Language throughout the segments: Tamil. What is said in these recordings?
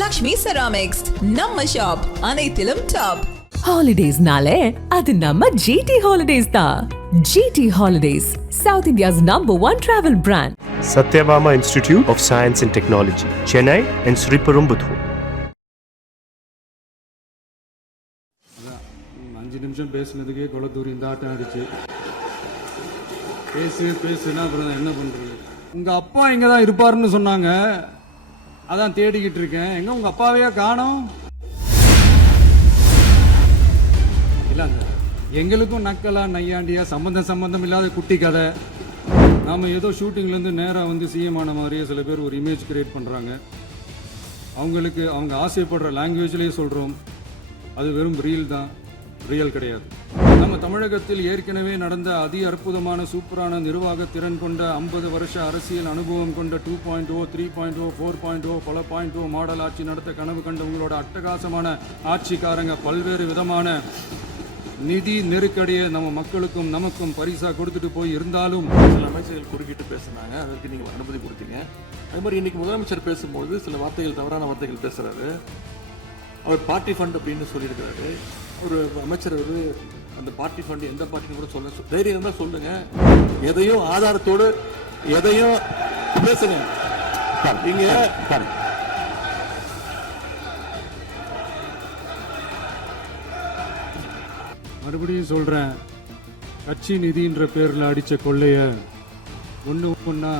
Lakshmi Ceramics, நம்ம ஷாப் அனைத்திலும் டாப். Holidays-நாலே அது நம்ம GT Holidays தான். GT Holidays, South India's #1 travel brand. Satyabama Institute of Science and Technology, Chennai and Sri Perumbudur. 5 நிமிஷம் பேசுனதுக்கே கொளத்தூரி இந்த ஆட்டம் ஆடிச்சு. பேசுனா அப்புறம் என்ன பண்றது? உங்க அப்பா இங்க தான் இருப்பாருன்னு சொன்னாங்க, அதான் தேடிக்கிட்டு இருக்கேன். எங்க உங்க அப்பாவையா காணோம்? இல்லங்க, எங்களுக்கும் நக்கலா நையாண்டியா சம்பந்தம் இல்லாத குட்டி கதை. நாம ஏதோ ஷூட்டிங்ல இருந்து நேரா வந்து சிஎம் ஆன மாதிரியே சில பேர் ஒரு இமேஜ் கிரியேட் பண்றாங்க. அவங்களுக்கு அவங்க ஆசைப்படுற லாங்குவேஜ்லயே சொல்றோம், அது வெறும் ரீல் தான், ரியல் கிடையாது. நம்ம தமிழகத்தில் ஏற்கனவே நடந்த அதி அற்புதமான சூப்பரான நிர்வாக திறன் கொண்ட 50 வருஷ அரசியல் அனுபவம் கொண்ட 2.0, 3.0, 4.0 பல 0 மாடல் ஆட்சி நடத்த கனவு கண்டவங்களோட அட்டகாசமான ஆட்சிக்காரங்க பல்வேறு விதமான நிதி நெருக்கடியை நம்ம மக்களுக்கும் நமக்கும் பரிசா கொடுத்துட்டு போய் இருந்தாலும் சில அமைச்சர்கள் குறுக்கிட்டு பேசினாங்க, அதற்கு நீங்கள் அனுமதி கொடுத்தீங்க. அது மாதிரி இன்னைக்கு முதலமைச்சர் பேசும்போது சில வார்த்தைகள், தவறான வார்த்தைகள் பேசுறாரு. அவர் பார்ட்டி ஃபண்ட் அப்படின்னு சொல்லியிருக்கிறாரு. ஒரு அமைச்சர் வந்து அந்த பார்ட்டி ஃபண்ட் எந்த பார்ட்டின்னு கூட சொல்ல தைரியம் இருந்தால் சொல்லுங்க. எதையும் ஆதாரத்தோடு எதையும் பேசுங்க. நீங்க மறுபடியும் சொல்றேன், கட்சி நிதின்ற பேர்ல அடிச்ச கொள்ளைய ஒன்னா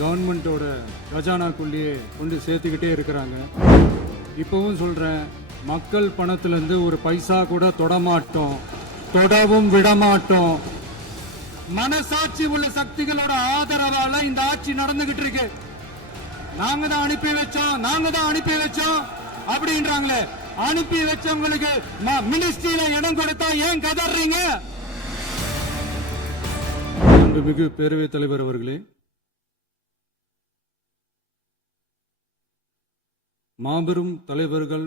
கவர்மெண்டோட கஜானாக்குள்ளேயே கொண்டு சேர்த்துக்கிட்டே இருக்கிறாங்க. இப்பவும் சொல்றேன், மக்கள் பணத்துல இருந்து ஒரு பைசா கூட தொடமாட்டோம், தொடவும் விடமாட்டோம். மனசாட்சி உள்ள சக்திகளோட ஆதரவால இந்த ஆட்சி நடந்துகிட்டு இருக்கு. நாங்க தான் அனுப்பி வச்சோம் அப்படின்றாங்களே. அனுப்பி வச்சவங்களுக்கு மினிஸ்ட்ரியில இடம் கொடுத்தா ஏன் கதறீங்க? மிகு பேரவைத் தலைவர் அவர்களே, மாபெரும் தலைவர்கள்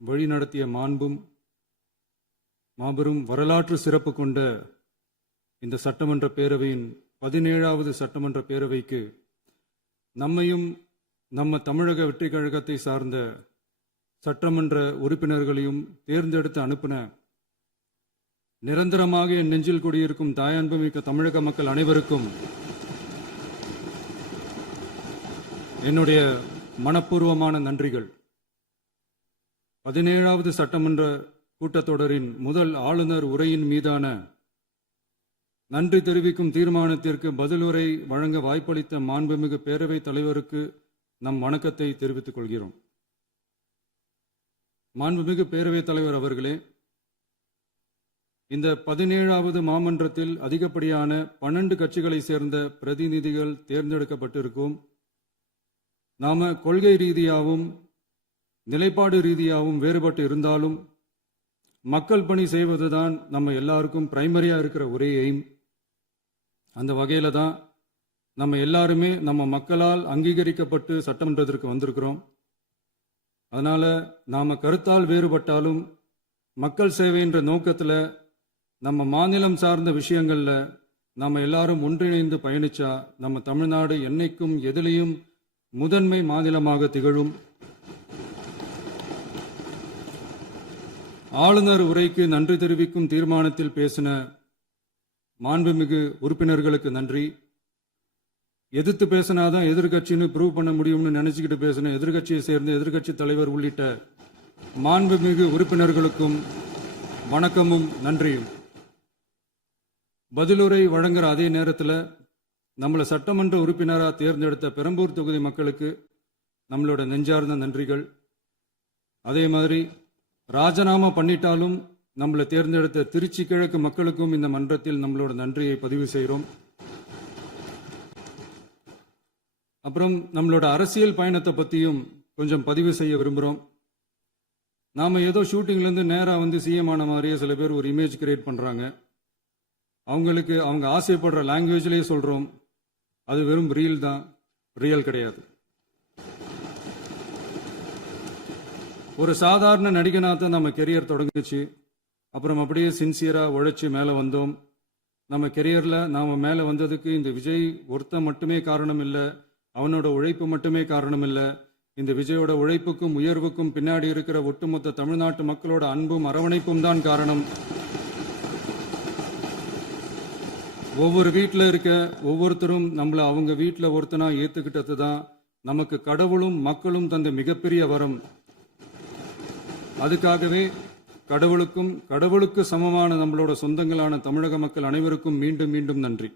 வழி நடத்திய மாண்பும் மாபெரும் வரலாற்று சிறப்பு கொண்ட இந்த சட்டமன்ற பேரவையின் 17வது சட்டமன்ற பேரவைக்கு நம்மையும் நம்ம தமிழக வெற்றி கழகத்தை சார்ந்த சட்டமன்ற உறுப்பினர்களையும் தேர்ந்தெடுத்து அனுப்பின நிரந்தரமாக என் நெஞ்சில் குடியிருக்கும் தாயன்புமிக்க தமிழக மக்கள் அனைவருக்கும் என்னுடைய மனப்பூர்வமான நன்றிகள். 17வது சட்டமன்ற கூட்டத்தொடரின் முதல் ஆளுநர் உரையின் மீதான நன்றி தெரிவிக்கும் தீர்மானத்திற்கு பதிலுரை வழங்க வாய்ப்பளித்த மாண்புமிகு பேரவைத் தலைவருக்கு நம் வணக்கத்தை தெரிவித்துக் கொள்கிறோம். மாண்புமிகு பேரவைத் தலைவர் அவர்களே, இந்த 17வது மாமன்றத்தில் அதிகப்படியான 12 கட்சிகளை சேர்ந்த பிரதிநிதிகள் தேர்ந்தெடுக்கப்பட்டிருக்கும். நாம கொள்கை ரீதியாகவும் நிலைப்பாடு ரீதியாகவும் வேறுபட்டு இருந்தாலும் மக்கள் பணி செய்வதுதான் நம்ம எல்லாருக்கும் பிரைமரியா இருக்கிற ஒரே எய்ம். அந்த வகையில தான் நம்ம எல்லாருமே நம்ம மக்களால் அங்கீகரிக்கப்பட்டு சட்டமன்றத்திற்கு வந்திருக்கிறோம். அதனால நாம கருத்தால் வேறுபட்டாலும் மக்கள் சேவை என்ற நோக்கத்தில் நம்ம மாநிலம் சார்ந்த விஷயங்கள்ல நம்ம எல்லாரும் ஒன்றிணைந்து பயணிச்சா நம்ம தமிழ்நாடு என்னைக்கும் எதிலையும் முதன்மை மாநிலமாக திகழும். ஆளுநர் உரைக்கு நன்றி தெரிவிக்கும் தீர்மானத்தில் பேசின மாண்புமிகு உறுப்பினர்களுக்கு நன்றி. எதிர்த்து பேசினாதான் எதிர்கட்சின்னு ப்ரூவ் பண்ண முடியும்னு நினைச்சுக்கிட்டு பேசின எதிர்கட்சியை சேர்ந்த எதிர்கட்சி தலைவர் உள்ளிட்ட மாண்புமிகு உறுப்பினர்களுக்கும் வணக்கமும் நன்றியும். பதிலுரை வழங்குற அதே நேரத்தில் நம்மளை சட்டமன்ற உறுப்பினராக தேர்ந்தெடுத்த பெரம்பூர் தொகுதி மக்களுக்கு நம்மளோட நெஞ்சார்ந்த நன்றிகள். அதே மாதிரி ராஜினாமா பண்ணிட்டாலும் நம்மளை தேர்ந்தெடுத்த திருச்சி கிழக்கு மக்களுக்கும் இந்த மன்றத்தில் நம்மளோட நன்றியை பதிவு செய்கிறோம். அப்புறம் நம்மளோட அரசியல் பயணத்தை பற்றியும் கொஞ்சம் பதிவு செய்ய விரும்புகிறோம். நாம் ஏதோ ஷூட்டிங்லேருந்து நேராக வந்து சிஎம் ஆன மாதிரியே சில பேர் ஒரு இமேஜ் கிரியேட் பண்ணுறாங்க. அவங்களுக்கு அவங்க ஆசைப்படுற லாங்குவேஜ்லேயே சொல்கிறோம், அது வெறும் ரீல் தான், ரியல் கிடையாது. ஒரு சாதாரண நடிகனாக நம்ம கெரியர் தொடங்குச்சு. அப்புறம் அப்படியே சின்சியராக உழைச்சி மேலே வந்தோம். நம்ம கெரியரில் நாம் மேலே வந்ததுக்கு இந்த விஜய் ஒருத்தன் மட்டுமே காரணம் இல்லை, அவனோட உழைப்பு மட்டுமே காரணம் இல்லை. இந்த விஜயோட உழைப்புக்கும் உயர்வுக்கும் பின்னாடி இருக்கிற ஒட்டுமொத்த தமிழ்நாட்டு மக்களோட அன்பும் அரவணைப்பும் தான் காரணம். ஒவ்வொரு வீட்டில் இருக்க ஒவ்வொருத்தரும் நம்மளை அவங்க வீட்டில் ஒருத்தனா ஏற்றுக்கிட்டது தான் நமக்கு கடவுளும் மக்களும் தந்த மிகப்பெரிய வரம். அதுக்காகவே கடவுளுக்கு சமமான நம்மளோட சொந்தங்களான தமிழக மக்கள் அனைவருக்கும் மீண்டும் மீண்டும் நன்றி.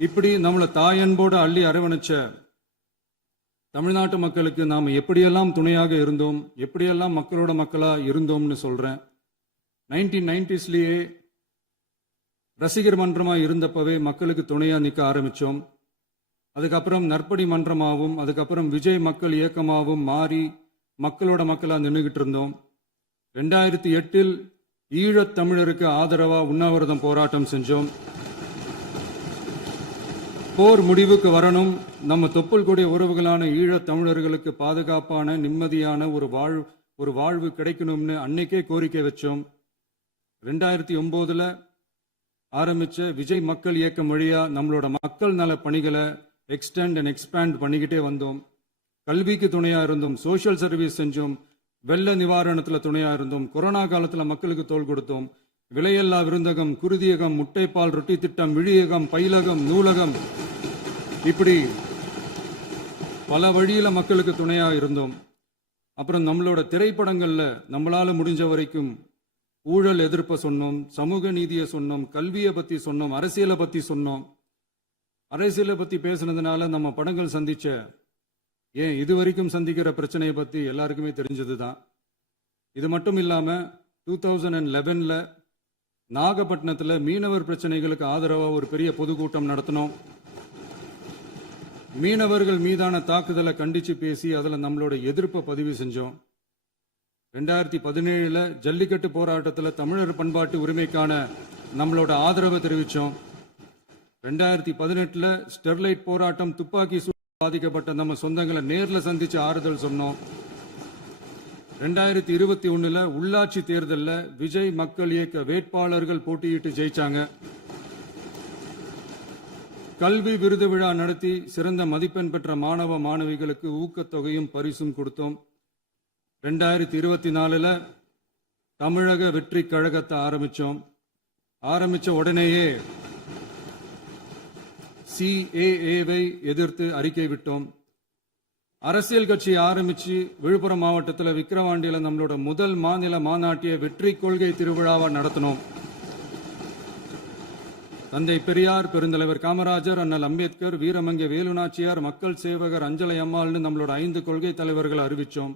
இப்படி நம்மளை தாயன்போடு அள்ளி அரவணைச்ச தமிழ்நாட்டு மக்களுக்கு நாம் எப்படியெல்லாம் துணையாக இருந்தோம், எப்படியெல்லாம் மக்களோட மக்களா இருந்தோம்னு சொல்றேன். 1990ஸ்லயே ரசிகர் மன்றமா இருந்தப்பவே மக்களுக்கு துணையா நிற்க ஆரம்பிச்சோம். அதுக்கப்புறம் நற்படி மன்றமாகவும் அதுக்கப்புறம் விஜய் மக்கள் இயக்கமாகவும் மாறி மக்களோட மக்களா நின்றுகிட்டு இருந்தோம். 2008 ஈழத் தமிழருக்கு ஆதரவா உண்ணாவிரதம் போராட்டம் செஞ்சோம். போர் முடிவுக்கு வரணும், நம்ம தொப்புள் கூடிய உறவுகளான ஈழத் தமிழர்களுக்கு பாதுகாப்பான நிம்மதியான ஒரு வாழ்வு கிடைக்கணும்னு அன்னைக்கே கோரிக்கை வச்சோம். 2009 ஆரம்பிச்ச விஜய் மக்கள் இயக்கம் வழியா நம்மளோட மக்கள் நல பணிகளை எக்ஸ்டெண்ட் அண்ட் எக்ஸ்பேண்ட் பண்ணிக்கிட்டே வந்தோம். கல்விக்கு துணையா இருந்தோம், சோஷியல் சர்வீஸ் செஞ்சோம், வெள்ள நிவாரணத்துல துணையா இருந்தோம், கொரோனா காலத்துல மக்களுக்கு தோள் கொடுத்தோம். விலையில்லா விருந்தகம், குருதியகம், முட்டைப்பால் ரொட்டி திட்டம், விழியகம், பயிலகம், நூலகம், இப்படி பல வழியில மக்களுக்கு துணையா இருந்தோம். அப்புறம் நம்மளோட திரைப்படங்கள்ல நம்மளால முடிஞ்ச வரைக்கும் ஊழல் எதிர்ப்பை சொன்னோம், சமூக நீதியை சொன்னோம், கல்வியை பத்தி சொன்னோம், அரசியலை பத்தி சொன்னோம். அரசியலை பத்தி பேசுனதுனால நம்ம படங்கள் சந்திச்ச இது வரைக்கும் சந்திக்கிற பிரச்சனையை பத்தி எல்லாருக்குமே தெரிஞ்சதுதான். இது மட்டும் இல்லாம 2011 நாகப்பட்டினத்துல மீனவர் பிரச்சனைகளுக்கு ஆதரவா ஒரு பெரிய பொதுக்கூட்டம் நடத்தினோம். மீனவர்கள் மீதான தாக்குதலை கண்டிச்சு பேசி அதுல நம்மளோட எதிர்ப்பை பதிவு செஞ்சோம். 2017 ஜல்லிக்கட்டு போராட்டத்தில் தமிழர் பண்பாட்டு உரிமைக்கான நம்மளோட ஆதரவை தெரிவித்தோம். 2018 ஸ்டெர்லைட் போராட்டம், துப்பாக்கி சூடு பாதிக்கப்பட்ட நம்ம சொந்தங்களை நேரில் சந்திச்சு ஆறுதல் சொன்னோம். 2021 உள்ளாட்சி தேர்தலில் விஜய் மக்கள் இயக்க வேட்பாளர்கள் போட்டியிட்டு ஜெயிச்சாங்க. கல்வி விருது விழா நடத்தி சிறந்த மதிப்பெண் பெற்ற மாணவ மாணவிகளுக்கு ஊக்கத்தொகையும் பரிசும் கொடுத்தோம். 2024 தமிழக வெற்றி கழகத்தை ஆரம்பிச்ச உடனேயே CAA-வை எதிர்த்து அறிக்கை விட்டோம். அரசியல் கட்சி ஆரம்பிச்சு விழுப்புரம் மாவட்டத்தில் விக்கிரவாண்டியில நம்மளோட முதல் மாநில மாநாட்டிய வெற்றி கொள்கை திருவிழாவை நடத்தினோம். தந்தை பெரியார், பெருந்தலைவர் காமராஜர், அண்ணல் அம்பேத்கர், வீரமங்கை வேலுநாச்சியார், மக்கள் சேவகர் அஞ்சலை அம்மாள்னு நம்மளோட 5 கொள்கை தலைவர்களை அறிவிச்சோம்.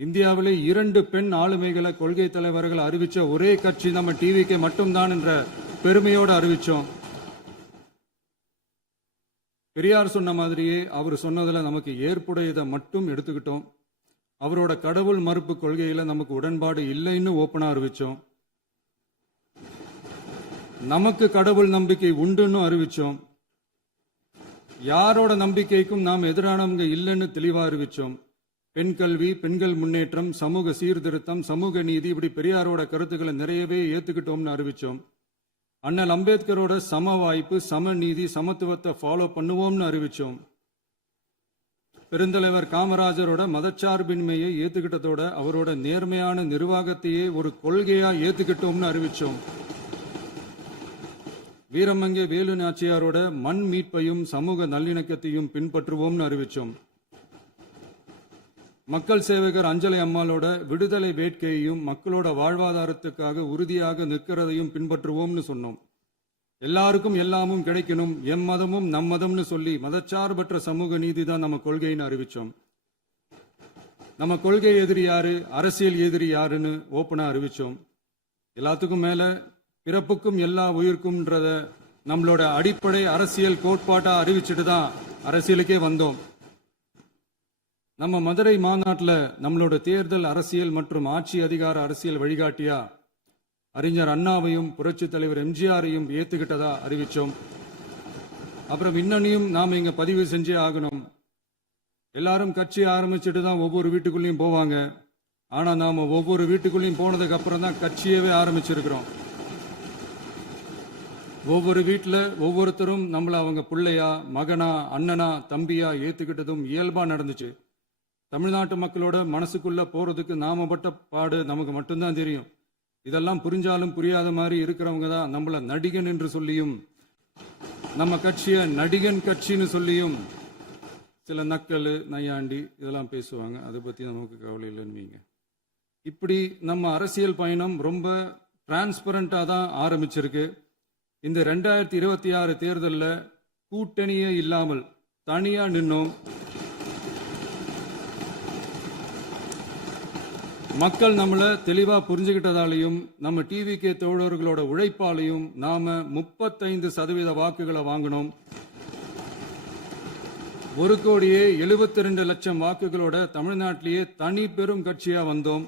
இந்தியாவிலே 2 பெண் ஆளுமைகளை கொள்கை தலைவர்கள் அறிவிச்ச ஒரே கட்சி நம்ம டிவிக்கு மட்டும்தான் என்ற பெருமையோடு அறிவிச்சோம். பெரியார் சொன்ன மாதிரியே அவர் சொன்னதுல நமக்கு ஏற்புடையதை மட்டும் எடுத்துக்கிட்டோம். அவரோட கடவுள் மறுப்பு கொள்கையில நமக்கு உடன்பாடு இல்லைன்னு ஓப்பனா அறிவிச்சோம். நமக்கு கடவுள் நம்பிக்கை உண்டுன்னு அறிவிச்சோம். யாரோட நம்பிக்கைக்கும் நாம் எதிரானவங்க இல்லைன்னு தெளிவா அறிவிச்சோம். பெண் கல்வி, பெண்கள் முன்னேற்றம், சமூக சீர்திருத்தம், சமூக நீதி, இப்படி பெரியாரோட கருத்துக்களை நிறையவே ஏத்துக்கிட்டோம்னு அறிவிச்சோம். அண்ணல் அம்பேத்கரோட சம வாய்ப்பு, சமநீதி, சமத்துவத்தை ஃபாலோ பண்ணுவோம்னு அறிவிச்சோம். பெருந்தலைவர் காமராஜரோட மதச்சார்பின்மையை ஏத்துக்கிட்டதோட அவரோட நேர்மையான நிர்வாகத்தையே ஒரு கொள்கையா ஏத்துக்கிட்டோம்னு அறிவிச்சோம். வீரமங்கை வேலு நாச்சியாரோட மண் மீட்பையும் சமூக நல்லிணக்கத்தையும் பின்பற்றுவோம்னு அறிவிச்சோம். மக்கள் சேவகர் அஞ்சலை அம்மாளோட விடுதலை வேட்கையையும் மக்களோட வாழ்வாதாரத்துக்காக உறுதியாக நிற்கிறதையும் பின்பற்றுவோம்னு சொன்னோம். எல்லாருக்கும் எல்லாமும் கிடைக்கணும், எம் மதமும் நம் மதம்னு சொல்லி மதச்சார்பற்ற சமூக நீதி தான் நம்ம கொள்கைன்னு அறிவிச்சோம். நம்ம கொள்கை எதிரி யாரு, அரசியல் எதிரி யாருன்னு ஓப்பனா அறிவிச்சோம். எல்லாத்துக்கும் மேல பிறப்புக்கும் எல்லா உயிருக்கும்ன்றத நம்மளோட அடிப்படை அரசியல் கோட்பாட்டா அறிவிச்சுட்டு தான் அரசியலுக்கே வந்தோம். நம்ம மதுரை மாநாட்டில் நம்மளோட தேர்தல் அரசியல் மற்றும் ஆட்சி அதிகார அரசியல் வழிகாட்டியா அறிஞர் அண்ணாவையும் புரட்சி தலைவர் எம்ஜிஆரையும் ஏத்துக்கிட்டதா அறிவிச்சோம். அப்புறம் இன்னனையும் நாம் இங்க பதிவு செஞ்சே ஆகணும். எல்லாரும் கட்சி ஆரம்பிச்சுட்டு தான் ஒவ்வொரு வீட்டுக்குள்ளேயும் போவாங்க. ஆனா நாம ஒவ்வொரு வீட்டுக்குள்ளேயும் போனதுக்கு அப்புறம் தான் கட்சியவே ஆரம்பிச்சிருக்கிறோம். ஒவ்வொரு வீட்டில் ஒவ்வொருத்தரும் நம்மளை அவங்க பிள்ளையா, மகனா, அண்ணனா, தம்பியா ஏத்துக்கிட்டதும் இயல்பா நடந்துச்சு. தமிழ்நாட்டு மக்களோட மனசுக்குள்ள போறதுக்கு நாம பட்ட பாடு நமக்கு மட்டும்தான் தெரியும். இதெல்லாம் புரிஞ்சாலும் புரியாத மாதிரி இருக்கிறவங்க தான் நம்மள நடிகன் என்று சொல்லியும், நம்ம கட்சியை நடிகன் கட்சின்னு சொல்லியும் சில நக்கல், நையாண்டி இதெல்லாம் பேசுவாங்க. அதை பத்தி நமக்கு கவலை இல்லைன்னு. இப்படி நம்ம அரசியல் பயணம் ரொம்ப டிரான்ஸ்பரண்டா தான் ஆரம்பிச்சிருக்கு. இந்த 2026 தேர்தலில் கூட்டணியே இல்லாமல் தனியா நின்னோம். மக்கள் நம்மளை தெளிவா புரிஞ்சுக்கிட்டதாலையும் நம்ம டிவிகே தோழர்களோட உழைப்பாலையும் நாம 35% வாக்குகளை வாங்கினோம். 1,72,00,000 வாக்குகளோட தமிழ்நாட்டிலேயே தனி பெரும் கட்சியா வந்தோம்.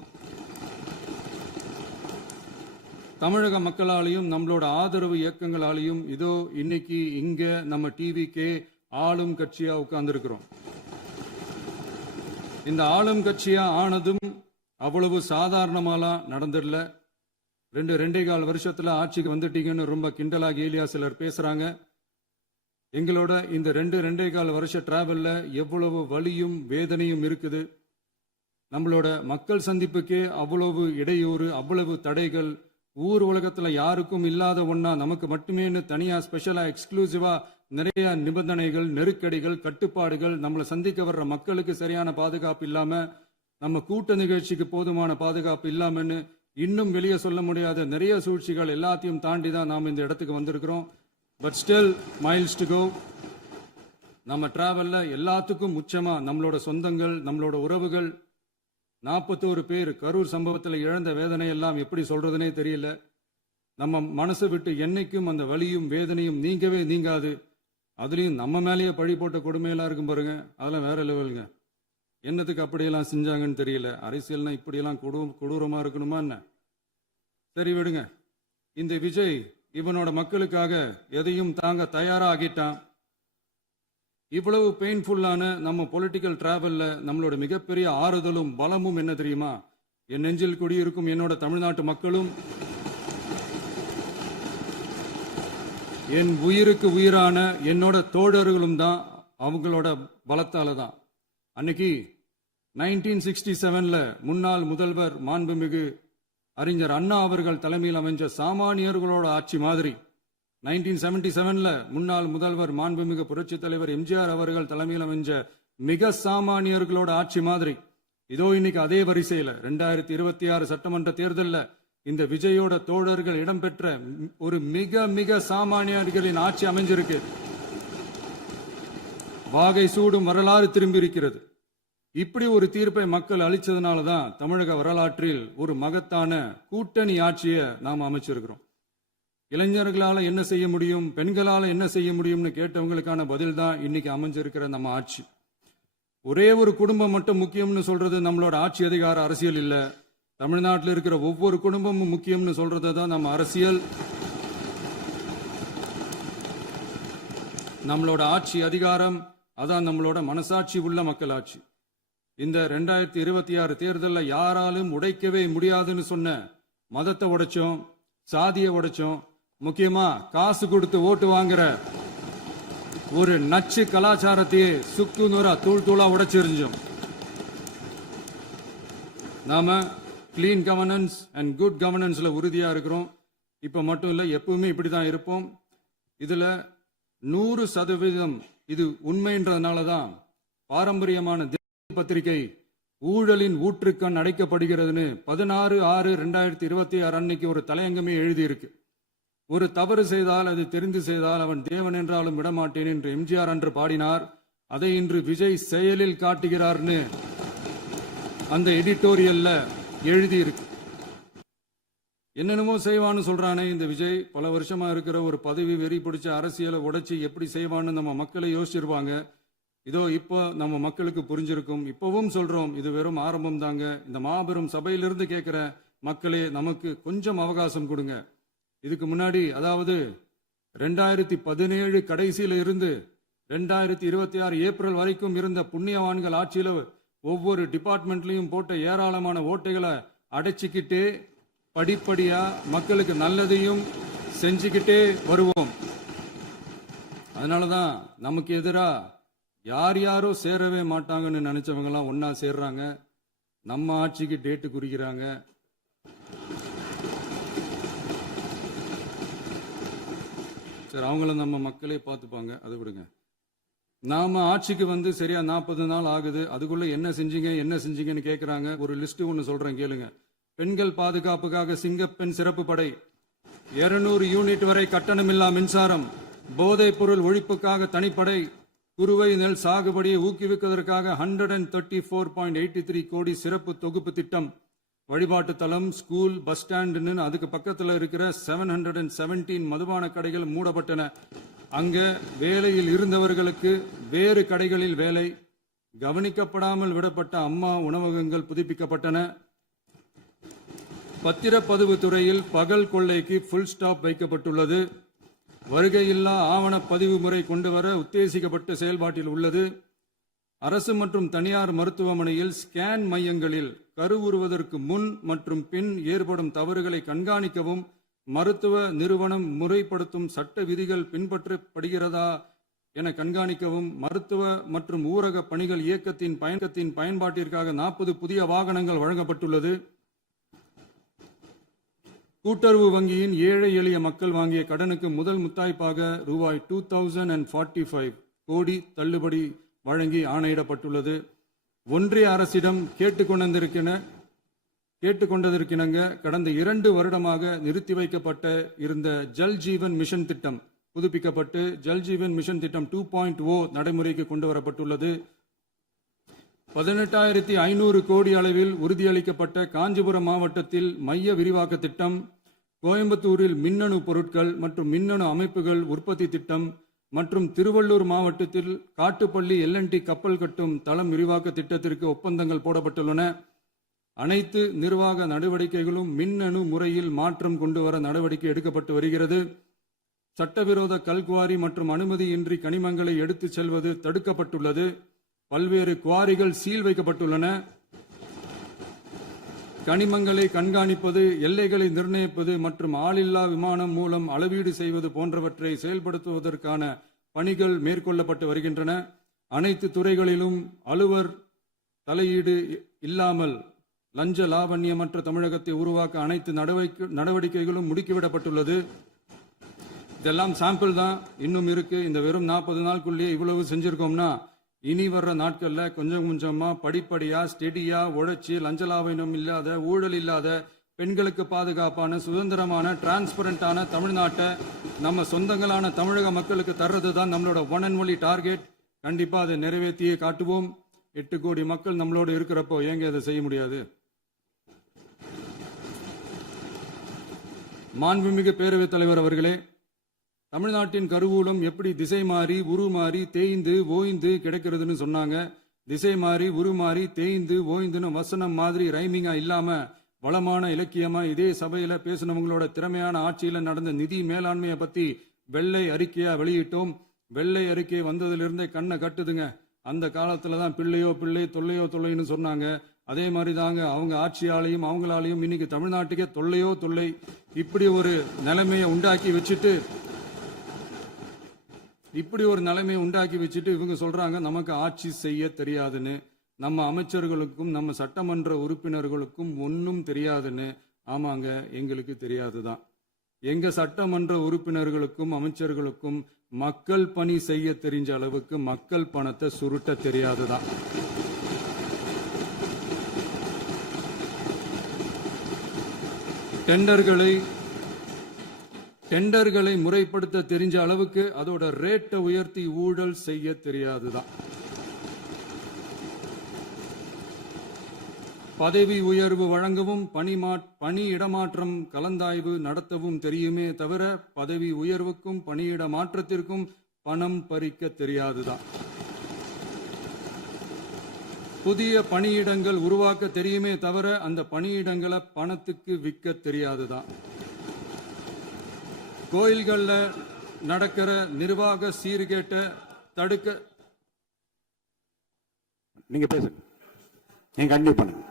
தமிழக மக்களாலையும் நம்மளோட ஆதரவு இயக்கங்களாலையும் இதோ இன்னைக்கு இங்க நம்ம டிவிகே ஆளும் கட்சியா உட்கார்ந்துருக்கிறோம். இந்த ஆளும் கட்சியா ஆனதும் அவ்வளவு சாதாரணமாலாம் நடந்துடல. 2.25 வருஷத்துல ஆட்சிக்கு வந்துட்டீங்கன்னு ரொம்ப கிண்டலா கேலியா சிலர் பேசுறாங்க. எங்களோட இந்த 2.25 வருஷ டிராவல்ல எவ்வளவு வலியும் வேதனையும் இருக்குது. நம்மளோட மக்கள் சந்திப்புக்கே அவ்வளவு இடையூறு, அவ்வளவு தடைகள், ஊர் உலகத்துல யாருக்கும் இல்லாத ஒன்னா நமக்கு மட்டுமே தனியா ஸ்பெஷலா எக்ஸ்க்ளூசிவா நிறைய நிபந்தனைகள், நெருக்கடிகள், கட்டுப்பாடுகள், நம்மளை சந்திக்க வர்ற மக்களுக்கு சரியான பாதுகாப்பு இல்லாம, நம்ம கூட்ட நிகழ்ச்சிக்கு போதுமான பாதுகாப்பு இல்லாமன்னு இன்னும் வெளியே சொல்ல முடியாத நிறைய சூழ்ச்சிகள் எல்லாத்தையும் தாண்டி தான் நாம் இந்த இடத்துக்கு வந்திருக்கிறோம். But still miles to go. நம்ம டிராவல்ல எல்லாத்துக்கும் உச்சமா நம்மளோட சொந்தங்கள், நம்மளோட உறவுகள், 41 பேர் கரூர் சம்பவத்தில் இழந்த வேதனை எல்லாம் எப்படி சொல்றதுனே தெரியல. நம்ம மனசை விட்டு என்னைக்கும் அந்த வலியும் வேதனையும் நீங்கவே நீங்காது. அதுலயும் நம்ம மேலேயே பழி போட்ட கொடுமையெல்லாம் இருக்கும் பாருங்க, அதெல்லாம் வேற லெவலுங்க. என்னத்துக்கு அப்படியெல்லாம் செஞ்சாங்கன்னு தெரியல. அரசியல்னா இப்படியெல்லாம் கொடூரமா இருக்கணுமா என்ன? சரி விடுங்க. இந்த விஜய் இவனோட மக்களுக்காக எதையும் தாங்க தயாரா ஆகிட்டான். இவ்வளவு பெயின்ஃபுல்லான நம்ம பொலிட்டிக்கல் டிராவல்ல நம்மளோட மிகப்பெரிய ஆறுதலும் பலமும் என்ன தெரியுமா? என் நெஞ்சில் குடியிருக்கும் என்னோட தமிழ்நாட்டு மக்களும், என் உயிருக்கு உயிரான என்னோட தோழர்களும் தான். அவங்களோட பலத்தால தான். அன்னைக்கு 1967 முன்னாள் முதல்வர் மாண்புமிகு அறிஞர் அண்ணா அவர்கள் தலைமையில் அமைஞ்ச சாமானியர்களோட ஆட்சி மாதிரி, 1977 முன்னாள் முதல்வர் மாண்புமிகு புரட்சி தலைவர் எம்ஜிஆர் அவர்கள் தலைமையில் அமைஞ்ச மிக சாமானியர்களோட ஆட்சி மாதிரி, இதோ இன்னைக்கு அதே வரிசையில 2026 சட்டமன்ற தேர்தலில் இந்த விஜயோட தோழர்கள் இடம்பெற்ற ஒரு மிக மிக சாமானியர்களின் ஆட்சி அமைஞ்சிருக்கு. வாகை சூடும் வரலாறு திரும்பி இருக்கிறது. இப்படி ஒரு தீர்ப்பை மக்கள் அளிச்சதுனாலதான் தமிழக வரலாற்றில் ஒரு மகத்தான கூட்டணி ஆட்சியை நாம் அமைச்சிருக்கிறோம். இளைஞர்களால என்ன செய்ய முடியும், பெண்களால என்ன செய்ய முடியும்னு கேட்டவங்களுக்கான பதில் தான் இன்னைக்கு அமைஞ்சிருக்கிற நம்ம ஆட்சி. ஒரே ஒரு குடும்பம் மட்டும் முக்கியம்னு சொல்றது நம்மளோட ஆட்சி அதிகார அரசியல் இல்ல. தமிழ்நாட்டில் இருக்கிற ஒவ்வொரு குடும்பமும் முக்கியம்னு சொல்றது தான் நம்ம அரசியல். நம்மளோட ஆட்சி அதிகாரம் அதான் நம்மளோட மனசாட்சி உள்ள மக்களாட்சி. இந்த 2026 தேர்தலில் யாராலும் உடைக்கவே முடியாதுன்னு சொன்ன மதத்தை உடைச்சோம், சாதியை உடைச்சோம், முக்கியமா காசு கொடுத்து ஓட்டு வாங்குற ஒரு நச்சு கலாச்சாரத்தையே சுக்கு நூறா தூள் தூளா உடைச்சிருந்தோம். நாம கிளீன் கவர்னன்ஸ் அண்ட் குட் கவர்னன்ஸ்ல உறுதியா இருக்கிறோம். இப்ப மட்டும் இல்ல, எப்பவுமே இப்படிதான் இருப்போம். இதுல 100% இது உண்மைன்றதுனாலதான் பாரம்பரியமான பத்திரிகை ஊழலின் ஊற்றுக்கண் அடைக்கப்படுகிறதுன்னு 16/6/2026 அன்னைக்கு ஒரு தலையங்கமே எழுதியிருக்கு. ஒரு தவறு செய்தால், அது தெரிந்து செய்தால் அவன் தேவன் என்றாலும் விடமாட்டேன் என்று எம்ஜிஆர் அன்று பாடினார். அதை இன்று விஜய் செயலில் காட்டுகிறார்னு அந்த எடிட்டோரியல்ல எழுதியிருக்கு. என்னென்னமோ செய்வான்னு சொல்றானே இந்த விஜய். பல வருஷமா இருக்கிற ஒரு பதவி வெறி பிடிச்ச அரசியலை உடைச்சி எப்படி செய்வான்னு நம்ம மக்களை யோசிச்சிருப்பாங்க. இதோ இப்போ நம்ம மக்களுக்கு புரிஞ்சிருக்கும். இப்பவும் சொல்றோம், இது வெறும் ஆரம்பம் தாங்க. இந்த மாபெரும் சபையிலிருந்து கேட்கிற மக்களே, நமக்கு கொஞ்சம் அவகாசம் கொடுங்க. இதுக்கு முன்னாடி, அதாவது 2017 கடைசியில இருந்து 2026 ஏப்ரல் வரைக்கும் இருந்த புண்ணியவான்கள் ஆட்சியில ஒவ்வொரு டிபார்ட்மெண்ட்லயும் போட்ட ஏராளமான ஓட்டைகளை அடைச்சிக்கிட்டே படிப்படியா மக்களுக்கு நல்லதையும் செஞ்சுக்கிட்டே வருவோம். அதனால தான் நமக்கு எதிராக யார் யாரோ சேரவே மாட்டாங்கன்னு நினைச்சவங்கலாம் ஒன்னா சேர்றாங்க. நம்ம ஆட்சிக்கு டேட்டு குறிக்கிறாங்க. சரி, அவங்கள நம்ம மக்களே பார்த்துப்பாங்க, அதை விடுங்க. நாம ஆட்சிக்கு வந்து சரியா 40 நாள் ஆகுது. அதுக்குள்ள என்ன செஞ்சீங்கன்னு கேட்கறாங்க. ஒரு லிஸ்ட் ஒன்று சொல்றேன் கேளுங்க. பெண்கள் பாதுகாப்புக்காக சிங்கப்பெண் சிறப்பு படை, 200 யூனிட் வரை கட்டணமில்லா மின்சாரம், போதைப் பொருள் ஒழிப்புக்காக தனிப்படை, குறுவை நெல் சாகுபடியை ஊக்குவிப்பதற்காக 134.83 கோடி சிறப்பு தொகுப்பு திட்டம், வழிபாட்டு தலம், ஸ்கூல், பஸ் ஸ்டாண்டுன்னு அதுக்கு பக்கத்தில் இருக்கிற 717 மதுபான கடைகள் மூடப்பட்டன. அங்க வேலையில் இருந்தவர்களுக்கு வேறு கடைகளில் வேலை, கவனிக்கப்படாமல் விடப்பட்ட அம்மா உணவகங்கள் புதுப்பிக்கப்பட்டன. பத்திரப்பதிவு துறையில் பகல் கொள்ளைக்கு ஃபுல் ஸ்டாப் வைக்கப்பட்டுள்ளது. வருகையில்லா ஆவண பதிவு முறை கொண்டுவர உத்தேசிக்கப்பட்ட செயல்பாட்டில் உள்ளது. அரசு மற்றும் தனியார் மருத்துவமனையில் ஸ்கேன் மையங்களில் கருவுறுவதற்கு முன் மற்றும் பின் ஏற்படும் தவறுகளை கண்காணிக்கவும், மருத்துவ நிறுவனம் முறைப்படுத்தும் சட்ட விதிகள் பின்பற்றப்படுகிறதா என கண்காணிக்கவும், மருத்துவ மற்றும் ஊரக பணிகள் இயக்கத்தின் பயன்பாட்டிற்காக 40 புதிய வாகனங்கள் வழங்கப்பட்டுள்ளது. கூட்டுறவு வங்கியின் ஏழை எளிய மக்கள் வாங்கிய கடனுக்கு முதல் முத்தாய்ப்பாக ரூபாய் 2045 கோடி தள்ளுபடி வழங்கி ஆணையிடப்பட்டுள்ளது. ஒன்றிய அரசிடம் கேட்டுக்கொண்டதற்கிணங்க கடந்த 2 வருடமாக நிறுத்தி வைக்கப்பட்ட இருந்த ஜல் ஜீவன் மிஷன் திட்டம் புதுப்பிக்கப்பட்டு ஜல் ஜீவன் மிஷன் திட்டம் 2.0 நடைமுறைக்கு கொண்டு வரப்பட்டுள்ளது. 18,500 கோடி அளவில் உறுதியளிக்கப்பட்ட காஞ்சிபுரம் மாவட்டத்தில் மைய விரிவாக்க திட்டம், கோயம்புத்தூரில் மின்னணு பொருட்கள் மற்றும் மின்னணு அமைப்புகள் உற்பத்தி திட்டம் மற்றும் திருவள்ளூர் மாவட்டத்தில் காட்டுப்பள்ளி LNT கப்பல் கட்டும் தளம் விரிவாக்க திட்டத்திற்கு ஒப்பந்தங்கள் போடப்பட்டுள்ளன. அனைத்து நிர்வாக நடவடிக்கைகளும் மின்னணு முறையில் மாற்றம் கொண்டு வர நடவடிக்கை எடுக்கப்பட்டு வருகிறது. சட்டவிரோத கல்குவாரி மற்றும் அனுமதியின்றி கனிமங்களை எடுத்துச் செல்வது தடுக்கப்பட்டுள்ளது. பல்வேறு குவாரிகள் சீல் வைக்கப்பட்டுள்ளன. கனிமங்களை கண்காணிப்பது, எல்லைகளை நிர்ணயிப்பது மற்றும் ஆளில்லா விமானம் மூலம் அளவீடு செய்வது போன்றவற்றை செயல்படுத்துவதற்கான பணிகள் மேற்கொள்ளப்பட்டு வருகின்றன. அனைத்து துறைகளிலும் அலுவலர் தலையீடு இல்லாமல் லஞ்ச லாவண்யமற்ற தமிழகத்தை உருவாக்க அனைத்து நடவடிக்கைகளும் முடுக்கிவிடப்பட்டுள்ளது. இதெல்லாம் சாம்பிள் தான், இன்னும் இருக்கு. இந்த வெறும் 40 நாளுக்குள்ளேயே இவ்வளவு செஞ்சிருக்கோம்னா இனி வர்ற நாட்கள்ல கொஞ்சம் கொஞ்சமா படிப்படியா ஸ்டெடியா உழைச்சி லஞ்சலாவணம் இல்லாத, ஊழல் இல்லாத, பெண்களுக்கு பாதுகாப்பான, சுதந்திரமான, டிரான்ஸ்பரண்டான தமிழ்நாட்டை நம்ம சொந்தங்களான தமிழக மக்களுக்கு தர்றது தான் நம்மளோட ஒன் அண்ட் ஒன்லி டார்கெட். கண்டிப்பா அதை நிறைவேற்றியே காட்டுவோம். 8 கோடி மக்கள் நம்மளோட இருக்கிறப்போ ஏங்க அதை செய்ய முடியாது? மாண்புமிகு பேரவைத் தலைவர் அவர்களே, தமிழ்நாட்டின் கருவூலம் எப்படி திசை மாறி உருமாறி தேய்ந்து ஓய்ந்து கிடக்கிறதுன்னு சொன்னாங்க. திசை மாறி உருமாறி தேய்ந்து ஓய்ந்துன்னு வசனம் மாதிரி ரைமிங்கா இல்லாம வளமான இலக்கியமா இதே சபையில பேசினவங்களோட திறமையான ஆட்சியில நடந்த நிதி மேலாண்மையை பத்தி வெள்ளை அறிக்கையா வெளியிட்டோம். வெள்ளை அறிக்கை வந்ததிலிருந்தே கண்ணை கட்டுதுங்க. அந்த காலத்துல தான் பிள்ளையோ பிள்ளை, தொல்லையோ தொல்லைன்னு சொன்னாங்க. அதே மாதிரி தாங்க அவங்க ஆட்சியாலையும் அவங்களாலையும் இன்னைக்கு தமிழ்நாட்டுக்கே தொல்லையோ தொல்லை. இப்படி ஒரு நிலைமையை உண்டாக்கி வச்சுட்டு இவங்க சொல்றாங்க நமக்கு ஆட்சி செய்ய தெரியாதுன்னு. நம்ம அமைச்சர்களுக்கும் நம்ம சட்டமன்ற உறுப்பினர்களுக்கும் ஒன்னும் தெரியாதுன்னு. ஆமாங்க, எங்களுக்கு தெரியாதுதான். எங்க சட்டமன்ற உறுப்பினர்களுக்கும் அமைச்சர்களுக்கும் மக்கள் பணி செய்ய தெரிஞ்ச அளவுக்கு மக்கள் பணத்தை சுருட்ட தெரியாதுதான். டெண்டர்களை முறைப்படுத்த தெரிஞ்ச அளவுக்கு அதோட ரேட்டை உயர்த்தி ஊழல் செய்ய தெரியாதுதான். பதவி உயர்வு வழங்கவும் பணி இடமாற்றம் கலந்தாய்வு நடத்தவும் தெரியுமே தவிர பதவி உயர்வுக்கும் பணியிட மாற்றத்திற்கும் பணம் பறிக்க தெரியாதுதான். புதிய பணியிடங்கள் உருவாக்க தெரியுமே தவிர அந்த பணியிடங்களை பணத்துக்கு விற்க தெரியாதுதான். கோயில்கள்ல நடக்கிற நிர்வாக சீர்கேட்ட தடுக்க நீங்க பேசுங்க, நீங்க கண்டிப்பா பண்ணுங்க.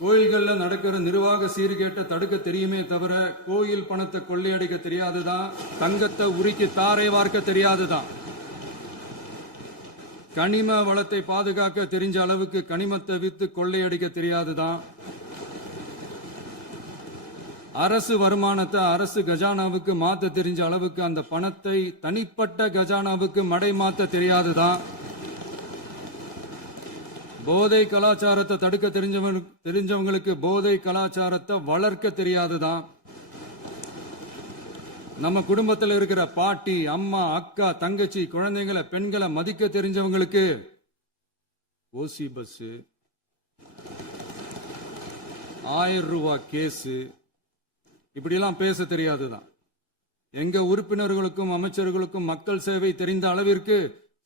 கோயில்களில் நடக்கிற நிர்வாக சீர்கேட்டை தடுக்க தெரியுமே தவிர கோயில் பணத்தை கொள்ளையடிக்க தெரியாதுதான், தங்கத்தை உருக்கி தாரை வார்க்க தெரியாதுதான். கனிம வளத்தை பாதுகாக்க தெரிஞ்ச அளவுக்கு கனிமத்தை வித்து கொள்ளையடிக்க தெரியாதுதான். அரசு வருமானத்தை அரசு கஜானாவுக்கு மாத்த தெரிஞ்ச அளவுக்கு அந்த பணத்தை தனிப்பட்ட கஜானாவுக்கு மடை மாத்த தெரியாதுதான். போதை கலாச்சாரத்தை தடுக்க தெரிஞ்சவங்களுக்கு போதை கலாச்சாரத்தை வளர்க்க தெரியாதுதான். நம்ம குடும்பத்தில் இருக்கிற பாட்டி, அம்மா, அக்கா, தங்கச்சி, குழந்தைங்களை, பெண்களை மதிக்க தெரிஞ்சவங்களுக்கு ஓசி பஸ், 1000 ரூபாய் கேஸு, இப்படிலாம் பேச தெரியாதுதான். எங்க உறுப்பினர்களுக்கும் அமைச்சர்களுக்கும் மக்கள் சேவை தெரிந்த அளவிற்கு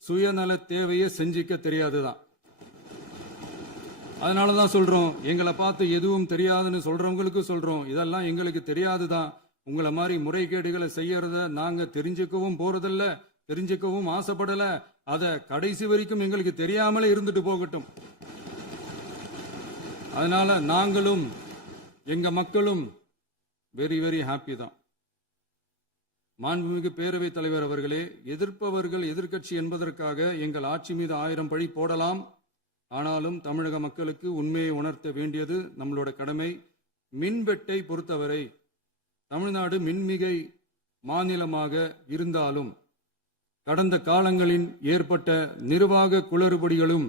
சுயநல தேவையை செஞ்சிக்க தெரியாதுதான். அதனாலதான் சொல்றோம், எங்களை பார்த்து எதுவும் தெரியாதுன்னு சொல்றவங்களுக்கு சொல்றோம், இதெல்லாம் எங்களுக்கு தெரியாதுதான். உங்களை மாதிரி முறைகேடுகளை செய்யறத நாங்க தெரிஞ்சுக்கவும் போறதில்ல, தெரிஞ்சுக்கவும் ஆசைப்படல. அத கடைசி வரைக்கும் எங்களுக்கு தெரியாமலே இருந்துட்டு போகட்டும். அதனால நாங்களும் எங்க மக்களும் வெரி வெரி ஹாப்பி தான். மாண்புமிகு பேரவைத் தலைவர் அவர்களே, எதிர்ப்பவர்கள் எதிர்க்கட்சி என்பதற்காக எங்கள் ஆட்சி மீது 1000 பழி போடலாம். ஆனாலும் தமிழக மக்களுக்கு உண்மையை உணர்த்த வேண்டியது நம்மளோட கடமை. மின்வெட்டை பொறுத்தவரை தமிழ்நாடு மின்மிகை மாநிலமாக இருந்தாலும் கடந்த காலங்களில் ஏற்பட்ட நிர்வாக குளறுபடிகளும்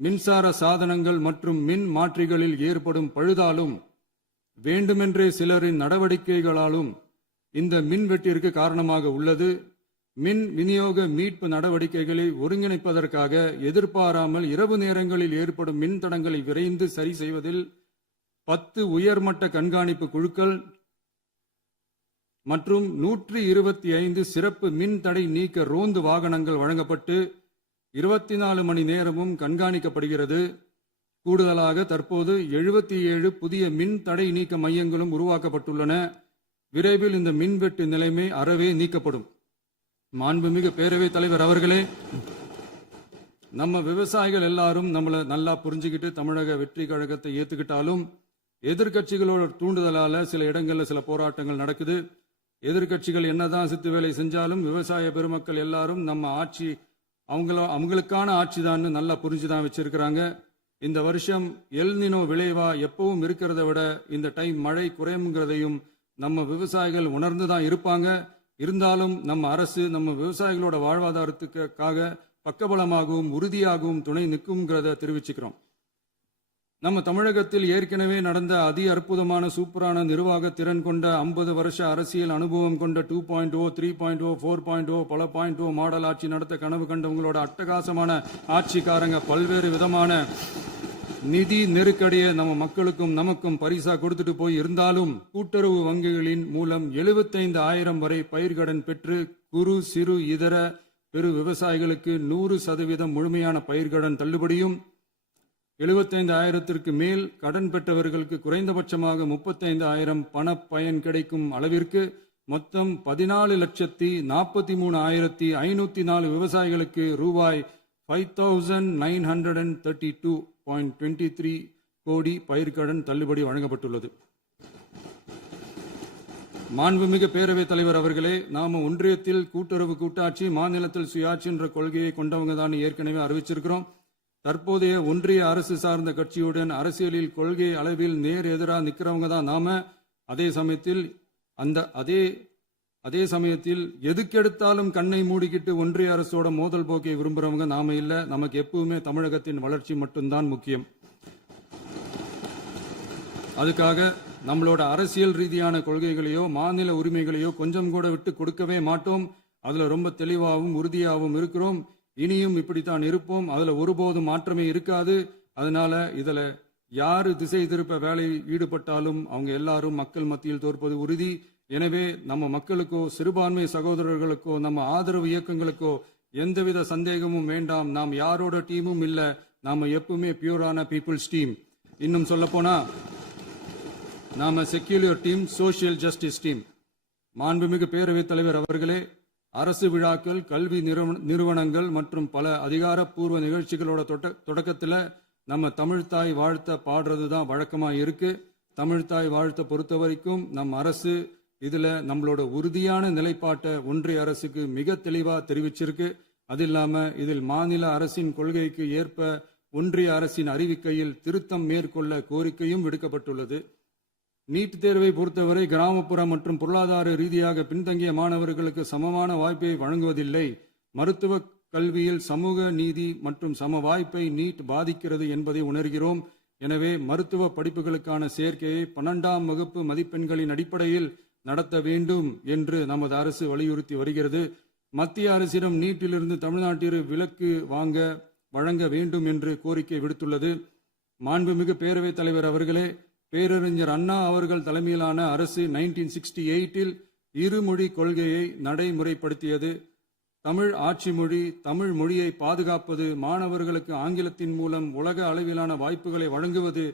மின்சார சாதனங்கள் மற்றும் மின் மாற்றிகளில் ஏற்படும் பழுதாலும் வேண்டுமென்றே சிலரின் நடவடிக்கைகளாலும் இந்த மின்வெட்டிற்கு காரணமாக உள்ளது. மின் விநியோக மீட்பு நடவடிக்கைகளை ஒருங்கிணைப்பதற்காக எதிர்பாராமல் இரவு நேரங்களில் ஏற்படும் மின் தடங்களை விரைந்து சரி செய்வதில் 10 உயர்மட்ட கண்காணிப்பு குழுக்கள் மற்றும் 125 சிறப்பு மின் தடை நீக்க ரோந்து வாகனங்கள் வழங்கப்பட்டு 24 மணி நேரமும் கண்காணிக்கப்படுகிறது. கூடுதலாக தற்போது 77 புதிய மின் தடை நீக்க மையங்களும் உருவாக்கப்பட்டுள்ளன. விரைவில் இந்த மின்வெட்டு நிலைமை அறவே நீக்கப்படும். மாண்புமிகு பேரவைத் தலைவர் அவர்களே, நம்ம விவசாயிகள் எல்லாரும் நம்மளை நல்லா புரிஞ்சுக்கிட்டு தமிழக வெற்றி கழகத்தை ஏத்துக்கிட்டாலும் எதிர்கட்சிகளோட தூண்டுதலால சில இடங்கள்ல சில போராட்டங்கள் நடக்குது. எதிர்கட்சிகள் என்னதான் சித்து வேலை செஞ்சாலும் விவசாய பெருமக்கள் எல்லாரும் நம்ம ஆட்சி அவங்களுக்கான ஆட்சி தான் நல்லா புரிஞ்சுதான் வச்சிருக்கிறாங்க. இந்த வருஷம் எல் நினோ விளைவா எப்பவும் இருக்கிறத விட இந்த டைம் மழை குறையுங்கிறதையும் நம்ம விவசாயிகள் உணர்ந்துதான் இருப்பாங்க. இருந்தாலும் நம்ம அரசு நம்ம விவசாயிகளோட வாழ்வாதாரத்துக்காக பக்கபலமாகவும் உறுதியாகவும் துணை நிற்கும்ங்கிறத தெரிவிச்சுக்கிறோம். நம்ம தமிழகத்தில் ஏற்கனவே நடந்த அதி அற்புதமான சூப்பரான நிர்வாக திறன் கொண்ட 50 வருஷ அரசியல் அனுபவம் கொண்ட 2.0, 3.0, 4.0 பல 0.0 மாடல் ஆட்சி நடத்த கனவு கண்டவங்களோட அட்டகாசமான ஆட்சிக்காரங்க பல்வேறு விதமான நிதி நெருக்கடியை நம்ம மக்களுக்கும் நமக்கும் பரிசா கொடுத்துட்டு போய் இருந்தாலும் கூட்டுறவு வங்கிகளின் மூலம் 75,000 வரை பயிர்கடன் பெற்று குறு சிறு இதர பெரு விவசாயிகளுக்கு 100% முழுமையான பயிர்கடன் தள்ளுபடியும் 75,000க்கு மேல் கடன் பெற்றவர்களுக்கு குறைந்தபட்சமாக 35,000 பண பயன் கிடைக்கும் அளவிற்கு மொத்தம் 14,43,504 விவசாயிகளுக்கு ரூபாய் 5,932.23 கோடி பயிர்கடன் தள்ளுபடி வழங்கப்பட்டுள்ளது. மாண்புமிகு பேரவைத் தலைவர் அவர்களே, நாம ஒன்றியத்தில் கூட்டுறவு கூட்டாட்சி, மாநிலத்தில் சுயாட்சி என்ற கொள்கையை கொண்டவங்க தான் ஏற்கனவே அறிவிச்சிருக்கிறோம். தற்போதைய ஒன்றிய அரசு சார்ந்த கட்சியுடன் அரசியலில் கொள்கை அளவில் நேர் எதிராக நிற்கிறவங்க தான் நாம. அதே சமயத்தில் எதுக்கெடுத்தாலும் கண்ணை மூடிக்கிட்டு ஒன்றிய அரசோட மோதல் போக்கை விரும்புறவங்க நாம இல்ல. நமக்கு எப்பவுமே தமிழகத்தின் வளர்ச்சி மட்டும்தான் முக்கியம். அதுக்காக நம்மளோட அரசியல் ரீதியான கொள்கைகளையோ மாநில உரிமைகளையோ கொஞ்சம் கூட விட்டு கொடுக்கவே மாட்டோம். அதுல ரொம்ப தெளிவாகவும் உறுதியாகவும் இருக்கிறோம். இனியும் இப்படித்தான் இருப்போம். அதுல ஒருபோதும் மாற்றமே இருக்காது. அதனால இதுல யாரு திசை திருப்ப வேலையில் ஈடுபட்டாலும் அவங்க எல்லாரும் மக்கள் மத்தியில் தோற்பது உறுதி. எனவே நம்ம மக்களுக்கோ சிறுபான்மை சகோதரர்களுக்கோ நம்ம ஆதரவு இயக்கங்களுக்கோ எந்தவித சந்தேகமும் வேண்டாம். நாம் யாரோட டீமும் இல்ல. நாம எப்பவுமே பியூரான பீப்புள்ஸ் டீம். இன்னும் சொல்ல போனா நாம secular team, social justice team. மாண்புமிகு பேரவைத் தலைவர் அவர்களே, அரசு விழாக்கள், கல்வி நிறுவனங்கள் மற்றும் பல அதிகாரப்பூர்வ நிகழ்ச்சிகளோட தொடக்கத்தில் நம்ம தமிழ்தாய் வாழ்த்த பாடுறது தான் வழக்கமாக இருக்கு. தமிழ்தாய் வாழ்த்த பொறுத்த வரைக்கும் நம் அரசு இதுல நம்மளோட உறுதியான நிலைப்பாட்டை ஒன்றிய அரசுக்கு மிக தெளிவா தெரிவிச்சிருக்கு. அது இல்லாம இதில் மாநில அரசின் கொள்கைக்கு ஏற்ப ஒன்றிய அரசின் அறிவிக்கையில் திருத்தம் மேற்கொள்ள கோரிக்கையும் விடுக்கப்பட்டுள்ளது. நீட் தேர்வை பொறுத்தவரை கிராமப்புற மற்றும் பொருளாதார ரீதியாக பின்தங்கிய மாணவர்களுக்கு சமமான வாய்ப்பை வழங்குவதில்லை. மருத்துவ கல்வியில் சமூக நீதி மற்றும் சம வாய்ப்பை நீட் பாதிக்கிறது என்பதை உணர்கிறோம். எனவே மருத்துவ படிப்புகளுக்கான சேர்க்கையை 12ஆம் வகுப்பு மதிப்பெண்களின் அடிப்படையில் நடத்த வேண்டும் என்று நமது அரசு வலியுறுத்தி வருகிறது. மத்திய அரசிடம் நீட்டிலிருந்து தமிழ்நாட்டிற்கு விலக்கு வழங்க வேண்டும் என்று கோரிக்கை விடுத்துள்ளது. மாண்புமிகு பேரவைத் தலைவர் அவர்களே, பேரறிஞர் அண்ணா அவர்கள் தலைமையிலான அரசு 1968இல் இருமொழி கொள்கையை நடைமுறைப்படுத்தியது. தமிழ் ஆட்சி மொழி, தமிழ் மொழியை பாதுகாப்பது, மாணவர்களுக்கு ஆங்கிலத்தின் மூலம் உலக அளவிலான வாய்ப்புகளை வழங்குவது,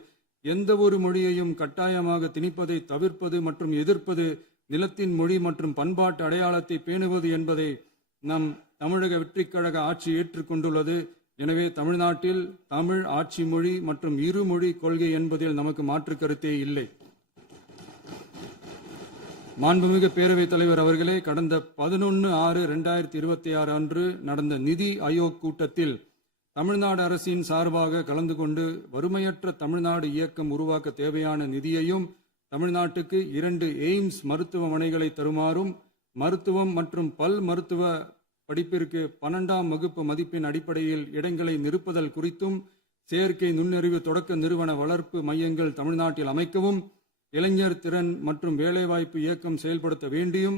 எந்த ஒரு மொழியையும் கட்டாயமாக திணிப்பதை தவிர்ப்பது மற்றும் எதிர்ப்பது, நிலத்தின் மொழி மற்றும் பண்பாட்டு அடையாளத்தை பேணுவது என்பதை நம் தமிழக வெற்றிக் கழக ஆட்சி ஏற்றுக்கொண்டுள்ளது. எனவே தமிழ்நாட்டில் தமிழ் ஆட்சி மொழி மற்றும் இருமொழி கொள்கை என்பதில் நமக்கு மாற்று கருத்தே இல்லை. மாண்புமிகு பேரவைத் தலைவர் அவர்களே, கடந்த 11/6/2026 அன்று நடந்த நிதி ஆயோக் கூட்டத்தில் தமிழ்நாடு அரசின் சார்பாக கலந்து கொண்டு வறுமையற்ற தமிழ்நாடு இயக்கம் உருவாக்க தேவையான நிதியையும், தமிழ்நாட்டுக்கு 2 எய்ம்ஸ் மருத்துவமனைகளை தருமாறும், மருத்துவம் மற்றும் பல் மருத்துவ படிப்பிற்கு 12ஆம் வகுப்பு மதிப்பெண் அடிப்படையில் இடங்களை நிரப்புதல் குறித்தும், செயற்கை நுண்ணறிவு தொடக்க நிறுவன வளர்ப்பு மையங்கள் தமிழ்நாட்டில் அமைக்கவும், இளைஞர் திறன் மற்றும் வேலைவாய்ப்பு இயக்கம் செயல்படுத்த வேண்டியும்,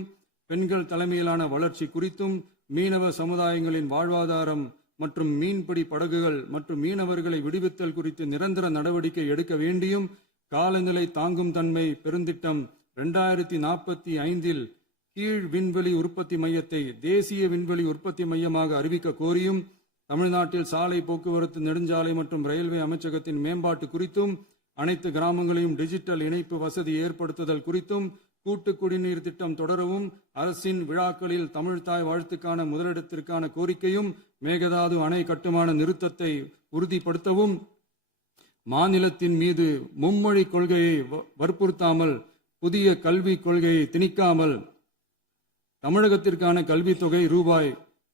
பெண்கள் தலைமையிலான வளர்ச்சி குறித்தும், மீனவ சமுதாயங்களின் வாழ்வாதாரம் மற்றும் மீன்பிடி படகுகள் மற்றும் மீனவர்களை விடுவித்தல் குறித்து நிரந்தர நடவடிக்கை எடுக்க வேண்டியும், காலநிலை தாங்கும் தன்மை பெருந்திட்டம் 2045இல் கீழ் விண்வெளி உற்பத்தி மையத்தை தேசிய விண்வெளி உற்பத்தி மையமாக அறிவிக்க கோரியும், தமிழ்நாட்டில் சாலை போக்குவரத்து, நெடுஞ்சாலை மற்றும் ரயில்வே அமைச்சகத்தின் மேம்பாட்டு குறித்தும், அனைத்து கிராமங்களையும் டிஜிட்டல் இணைப்பு வசதி ஏற்படுத்துதல் குறித்தும், கூட்டு குடிநீர் திட்டம் தொடரவும், அரசின் விழாக்களில் தமிழ்தாய் வாழ்த்துக்கான முதலிடத்திற்கான கோரிக்கையும், மேகதாது அணை கட்டுமான நிறுத்தத்தை உறுதிப்படுத்தவும், மாநிலத்தின் மீது மும்மொழி கொள்கையை வற்புறுத்தாமல் புதிய கல்விக் கொள்கையை திணிக்காமல் தமிழகத்திற்கான கல்வித்தொகை ரூபாய்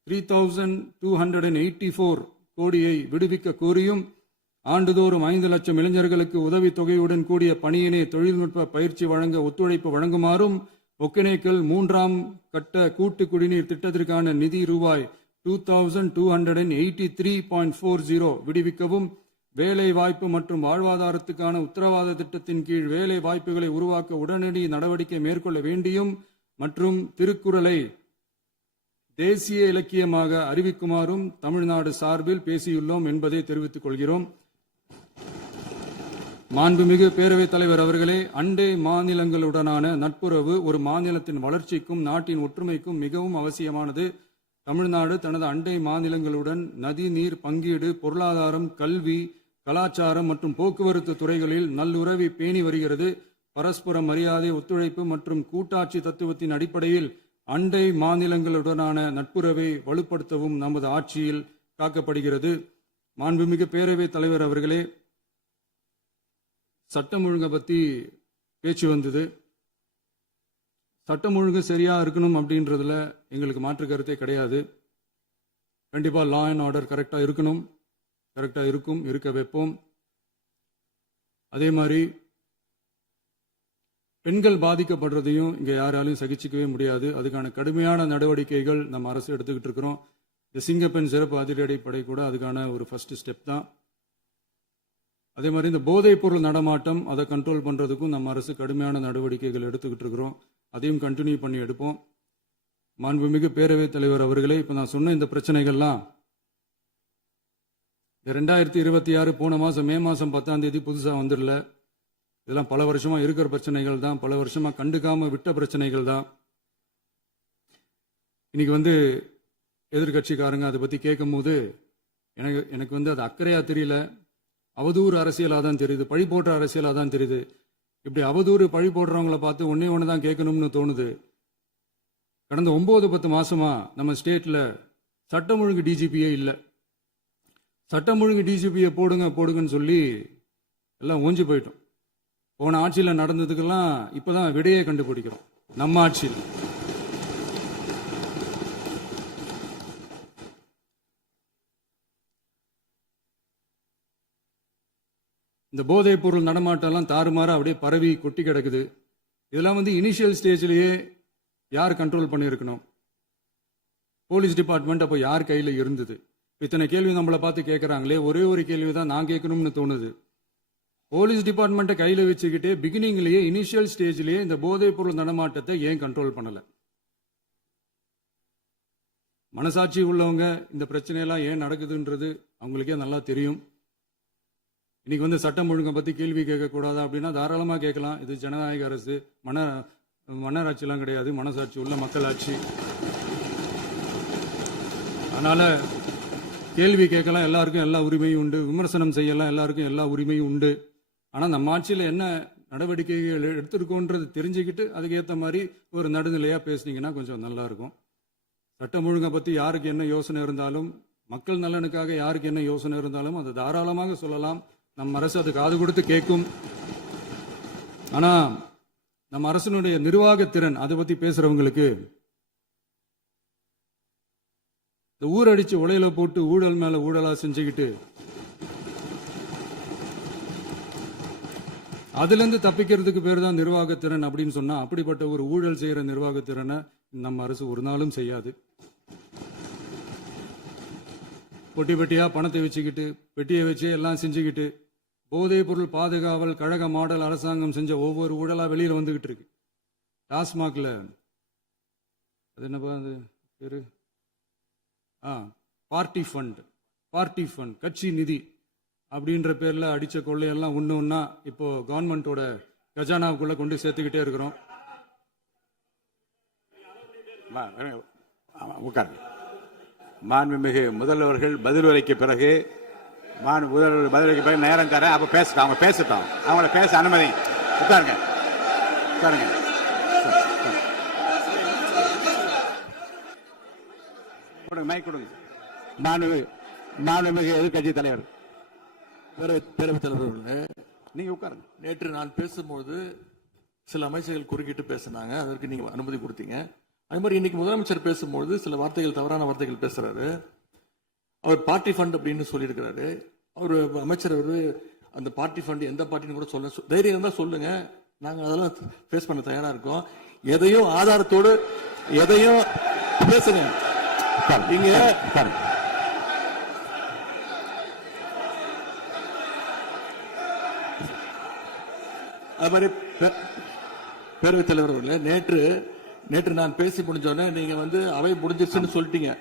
3284 கோடியை விடுவிக்க கோரியும், ஆண்டுதோறும் 5 லட்சம் இளைஞர்களுக்கு உதவித்தொகையுடன் கூடிய பணியினை தொழில்நுட்ப பயிற்சி வழங்க ஒத்துழைப்பு வழங்குமாறும், ஒகேனக்கல் 3ஆம் கட்ட கூட்டு குடிநீர் திட்டத்திற்கான நிதி ரூபாய் 2283.40 விடுவிக்கவும், வேலை வாய்ப்பு மற்றும் வாழ்வாதாரத்துக்கான உத்தரவாத திட்டத்தின் கீழ் வேலை வாய்ப்புகளை உருவாக்க உடனடி நடவடிக்கை மேற்கொள்ள வேண்டியும் மற்றும் திருக்குறளை தேசிய இலக்கியமாக அறிவிக்குமாறும் தமிழ்நாடு சார்பில் பேசியுள்ளோம் என்பதை தெரிவித்துக் கொள்கிறோம். மாண்புமிகு பேரவைத் தலைவர் அவர்களே, அண்டை மாநிலங்களுடனான நட்புறவு ஒரு மாநிலத்தின் வளர்ச்சிக்கும் நாட்டின் ஒற்றுமைக்கும் மிகவும் அவசியமானது. தமிழ்நாடு தனது அண்டை மாநிலங்களுடன் நதி நீர் பங்கீடு, பொருளாதாரம், கல்வி, கலாச்சாரம் மற்றும் போக்குவரத்து துறைகளில் நல்லுறவை பேணி வருகிறது. பரஸ்பர மரியாதை, ஒத்துழைப்பு மற்றும் கூட்டாட்சி தத்துவத்தின் அடிப்படையில் அண்டை மாநிலங்களுடனான நட்புறவை வலுப்படுத்தவும் நமது ஆட்சியில் காக்கப்படுகிறது. மாண்புமிகு பேரவைத் தலைவர் அவர்களே, சட்டம் ஒழுங்கை பற்றி பேச்சு வந்தது. சட்டம் ஒழுங்கு சரியா இருக்கணும் அப்படின்றதுல எங்களுக்கு மாற்று கருத்தே கிடையாது. கண்டிப்பா லா அண்ட் ஆர்டர் கரெக்டா இருக்கணும், கரெக்டா இருக்கும், இருக்க வைப்போம். அதே மாதிரி பெண்கள் பாதிக்கப்படுறதையும் இங்க யாராலையும் சகிச்சிக்கவே முடியாது. அதுக்கான கடுமையான நடவடிக்கைகள் நம்ம அரசு எடுத்துக்கிட்டு இருக்கிறோம். இந்த சிங்கப்பெண் சிறப்பு அதிரடிப்படை கூட அதுக்கான ஒரு ஃபர்ஸ்ட் ஸ்டெப் தான். அதே மாதிரி இந்த போதைப் பொருள் நடமாட்டம் அதை கண்ட்ரோல் பண்றதுக்கும் நம்ம அரசு கடுமையான நடவடிக்கைகள் எடுத்துக்கிட்டு இருக்கிறோம். அதையும் கண்டினியூ பண்ணி எடுப்போம். மாண்புமிகு பேரவைத் தலைவர் அவர்களே, இப்போ நான் சொன்ன இந்த பிரச்சனைகள்லாம் 2026 போன மாதம் மே மாதம் 10ஆம் தேதி புதுசாக வந்துடல. இதெல்லாம் பல வருஷமா இருக்கிற பிரச்சனைகள் தான், பல வருஷமா கண்டுக்காம விட்ட பிரச்சனைகள் தான். இன்னைக்கு எதிர்கட்சிக்காரங்க அதை பற்றி கேட்கும் போது எனக்கு அது அக்கறையா தெரியல, அவதூறு அரசியலாக தான் தெரியுது, பழி போடுற அரசியலாக தான் தெரியுது. இப்படி அவதூறு பழி போடுறவங்களை பார்த்து ஒன்னே ஒன்று தான் கேட்கணும்னு தோணுது. கடந்த 9-10 மாசமா நம்ம ஸ்டேட்ல சட்டம் ஒழுங்கு டிஜிபியே இல்லை. சட்டம் ஒழுங்கு டிஜிபியை போடுங்கன்னு சொல்லி எல்லாம் ஓஞ்சி போயிட்டோம். போன ஆட்சியில் நடந்ததுக்கெல்லாம் இப்பதான் விடையை கண்டுபிடிக்கிறோம் நம்ம ஆட்சியில். இந்த போதைப் பொருள் நடமாட்டம்லாம் தாறுமாற அப்படியே பரவி கொட்டி கிடக்குது. இதெல்லாம் இனிஷியல் ஸ்டேஜ்லயே யார் கண்ட்ரோல் பண்ணியிருக்கணும்? போலீஸ் டிபார்ட்மெண்ட் அப்போ யார் கையில் இருந்தது? இத்தனை கேள்வி நம்மளை பார்த்து கேட்குறாங்களே, ஒரே ஒரு கேள்வி தான் நான் கேட்கணும்னு தோணுது. போலீஸ் டிபார்ட்மெண்ட்டை கையில் வச்சுக்கிட்டே பிகினிங்லேயே இனிஷியல் ஸ்டேஜ்லேயே இந்த போதைப் பொருள் நடமாட்டத்தை ஏன் கண்ட்ரோல் பண்ணலை? மனசாட்சி உள்ளவங்க இந்த பிரச்சனையெல்லாம் ஏன் நடக்குதுன்றது அவங்களுக்கே நல்லா தெரியும். இன்னைக்கு சட்டம் ஒழுங்கை பற்றி கேள்வி கேட்கக்கூடாதா அப்படின்னா தாராளமாக கேட்கலாம். இது ஜனநாயக அரசு, மன்னராட்சிலாம் கிடையாது, மனசாட்சி உள்ள மக்களாட்சி. அதனால கேள்வி கேட்கலாம், எல்லாருக்கும் எல்லா உரிமையும் உண்டு. விமர்சனம் செய்யலாம், எல்லாருக்கும் எல்லா உரிமையும் உண்டு. ஆனால் நம்ம ஆட்சியில் என்ன நடவடிக்கைகள் எடுத்திருக்கோன்றது தெரிஞ்சுக்கிட்டு அதுக்கேற்ற மாதிரி ஒரு நடுநிலையாக பேசுனீங்கன்னா கொஞ்சம் நல்லா இருக்கும். சட்டம் ஒழுங்கை பற்றி யாருக்கு என்ன யோசனை இருந்தாலும், மக்கள் நலனுக்காக யாருக்கு என்ன யோசனை இருந்தாலும் அதை தாராளமாக சொல்லலாம். நம்ம அரசு அது காது கொடுத்து கேட்கும். ஆனால் நம்ம அரசனுடைய நிர்வாகத்திறன் அதை பற்றி பேசுறவங்களுக்கு இந்த ஊரடிச்சு உலையில போட்டு ஊழல் மேல ஊழலா செஞ்சுக்கிட்டு அதுல இருந்து தப்பிக்கிறதுக்கு பேர் தான் நிர்வாகத்திறன் அப்படின்னு சொன்னா, அப்படிப்பட்ட ஒரு ஊழல் செய்யற நிர்வாகத்திறனை நம்ம அரசு ஒரு நாளும் செய்யாது. பொட்டி பெட்டியா பணத்தை வச்சுக்கிட்டு, பெட்டியை வச்சு எல்லாம் செஞ்சுக்கிட்டு, போதைப் பொருள் பாதுகாவல் கழக மாடல் அரசாங்கம் செஞ்ச ஒவ்வொரு ஊழலா வெளியில வந்துகிட்டு இருக்கு. டாஸ்மாக்ல அது என்னப்பா அது பேரு, பார்ட்டி ஃபண்ட் கட்சி நிதி அப்படின்ற பேர்ல அடிச்ச கொள்ளையெல்லாம் ஒண்ணா இப்போ கவர்மெண்டோட கஜானாவுக்குள்ள கொண்டு சேர்த்துக்கிட்டே இருக்கிறோம். மாண்புமிகு முதல்வர்கள் பதிலுரைக்கு பிறகு நேரம் தரேன். அப்ப பேசட்டும், அவங்க பேசட்டும், அவங்கள பேச அனுமதி. உட்காருங்க. மைக் கொடுங்க. மாண்புமிகு எதிர்கட்சி தலைவர், பேரவைத் தலைவர்கள், நீங்க உட்காருங்க. நேற்று நான் பேசும்போது சில அமைச்சர்கள் குறுக்கிட்டு பேசினாங்க, அதற்கு நீங்க அனுமதி கொடுத்தீங்க. அதே மாதிரி இன்னைக்கு முதலமைச்சர் பேசும்போது சில வார்த்தைகள், தவறான வார்த்தைகள் பேசுறாரு. அவர் பார்ட்டி ஃபண்ட் அப்படின்னு சொல்லியிருக்கிறாரு. அவர் அமைச்சர் அந்த பார்ட்டி ஃபண்ட் எந்த பார்ட்டின்னு கூட சொல்ல தைரியம் இருந்தா சொல்லுங்க, நாங்க அதெல்லாம் ஃபேஸ் பண்ண தயாரா இருக்கோம். எதையும் ஆதாரத்தோடு எதையும் பேசுங்க. இங்க அது மாதிரி பேரவைத் தலைவர் அவர்களே, நேற்று நான் பேசி முடிஞ்சோடனே நீங்க அவை முடிஞ்சிருச்சுன்னு சொல்லிட்டீங்க.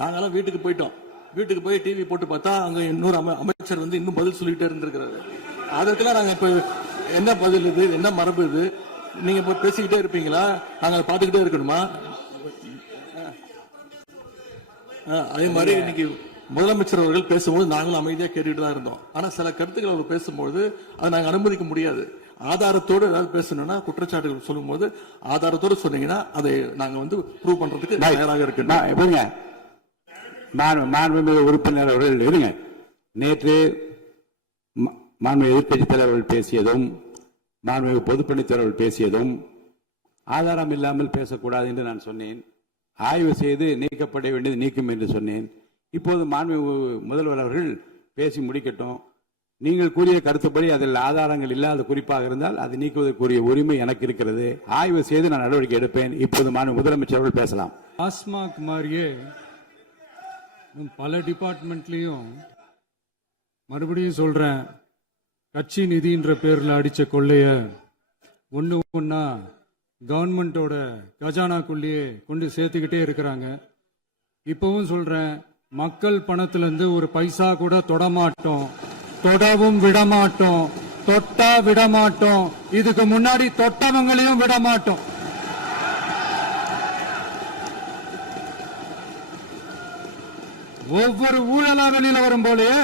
நாங்கெல்லாம் வீட்டுக்கு போயிட்டோம். வீட்டுக்கு போய் டிவி போட்டு பார்த்தா அங்க இன்னொரு அமைச்சர் இன்னும் பதில் சொல்லிட்டே இருந்திருக்கிறாரு. அதற்கெல்லாம் நாங்க இப்ப என்ன பதில் இது, என்ன மரபு இது? நீங்க இப்ப பேசிக்கிட்டே இருப்பீங்களா? நாங்க அதை பார்த்துக்கிட்டே இருக்கணுமா? அதே மாதிரி இன்னைக்கு முதலமைச்சர் அவர்கள் பேசும்போது நாங்களும் அமைதியா கேட்டுட்டு தான் இருந்தோம். ஆனா சில கருத்துக்கள் அவர் பேசும்போது அதை நாங்க அனுமதிக்க முடியாது. ஆதாரத்தோடு ஏதாவது பேசணும்னா, குற்றச்சாட்டுகள் சொல்லும் போது ஆதாரத்தோடு சொன்னீங்கன்னா அதை நாங்க ப்ரூவ் பண்றதுக்கு தயாராக இருக்கு. மாண்புமிகு உறுப்பினர் அவர்கள் இருங்க. நேற்று மாண்புமிகு எதிர்கட்சி தலைவர்கள் பேசியதும், மாண்புமிகு பொதுப்பணித் தலைவர்கள் பேசியதும் ஆதாரம் இல்லாமல் பேசக்கூடாது என்று நான் சொன்னேன். ஆய்வு செய்து நீக்கப்பட வேண்டியது நீக்கும் என்று சொன்னேன். இப்போது மாண்புமிகு முதல்வர் அவர்கள் பேசி முடிக்கட்டும். நீங்கள் கூறிய கருத்துப்படி அதில் ஆதாரங்கள் இல்லாத குறிப்பாக இருந்தால் அதை நீக்குவதற்குரிய உரிமை எனக்கு இருக்கிறது. ஆய்வு செய்து நான் நடவடிக்கை எடுப்பேன். இப்போது மாண்புமிகு முதலமைச்சர் அவர்கள் பேசலாம். டாஸ்மாக் மாதிரியே பல டிபார்ட்மெண்ட்லயும், மறுபடியும் சொல்றேன், கட்சி நிதின்ற பேர்ல அடிச்ச கொள்ளைய ஒன்னா கவர்மெண்டோட கஜானாக்குள்ளேயே கொண்டு சேர்த்துக்கிட்டே இருக்கிறாங்க. இப்பவும் சொல்றேன், மக்கள் பணத்திலிருந்து ஒரு பைசா கூட தொடமாட்டோம், தொடவும் விடமாட்டோம், தொட்டா விடமாட்டோம். இதுக்கு முன்னாடி தொட்டவங்களையும் விடமாட்டோம். ஒவ்வொரு ஊழலா வெளியில வரும் போலயே,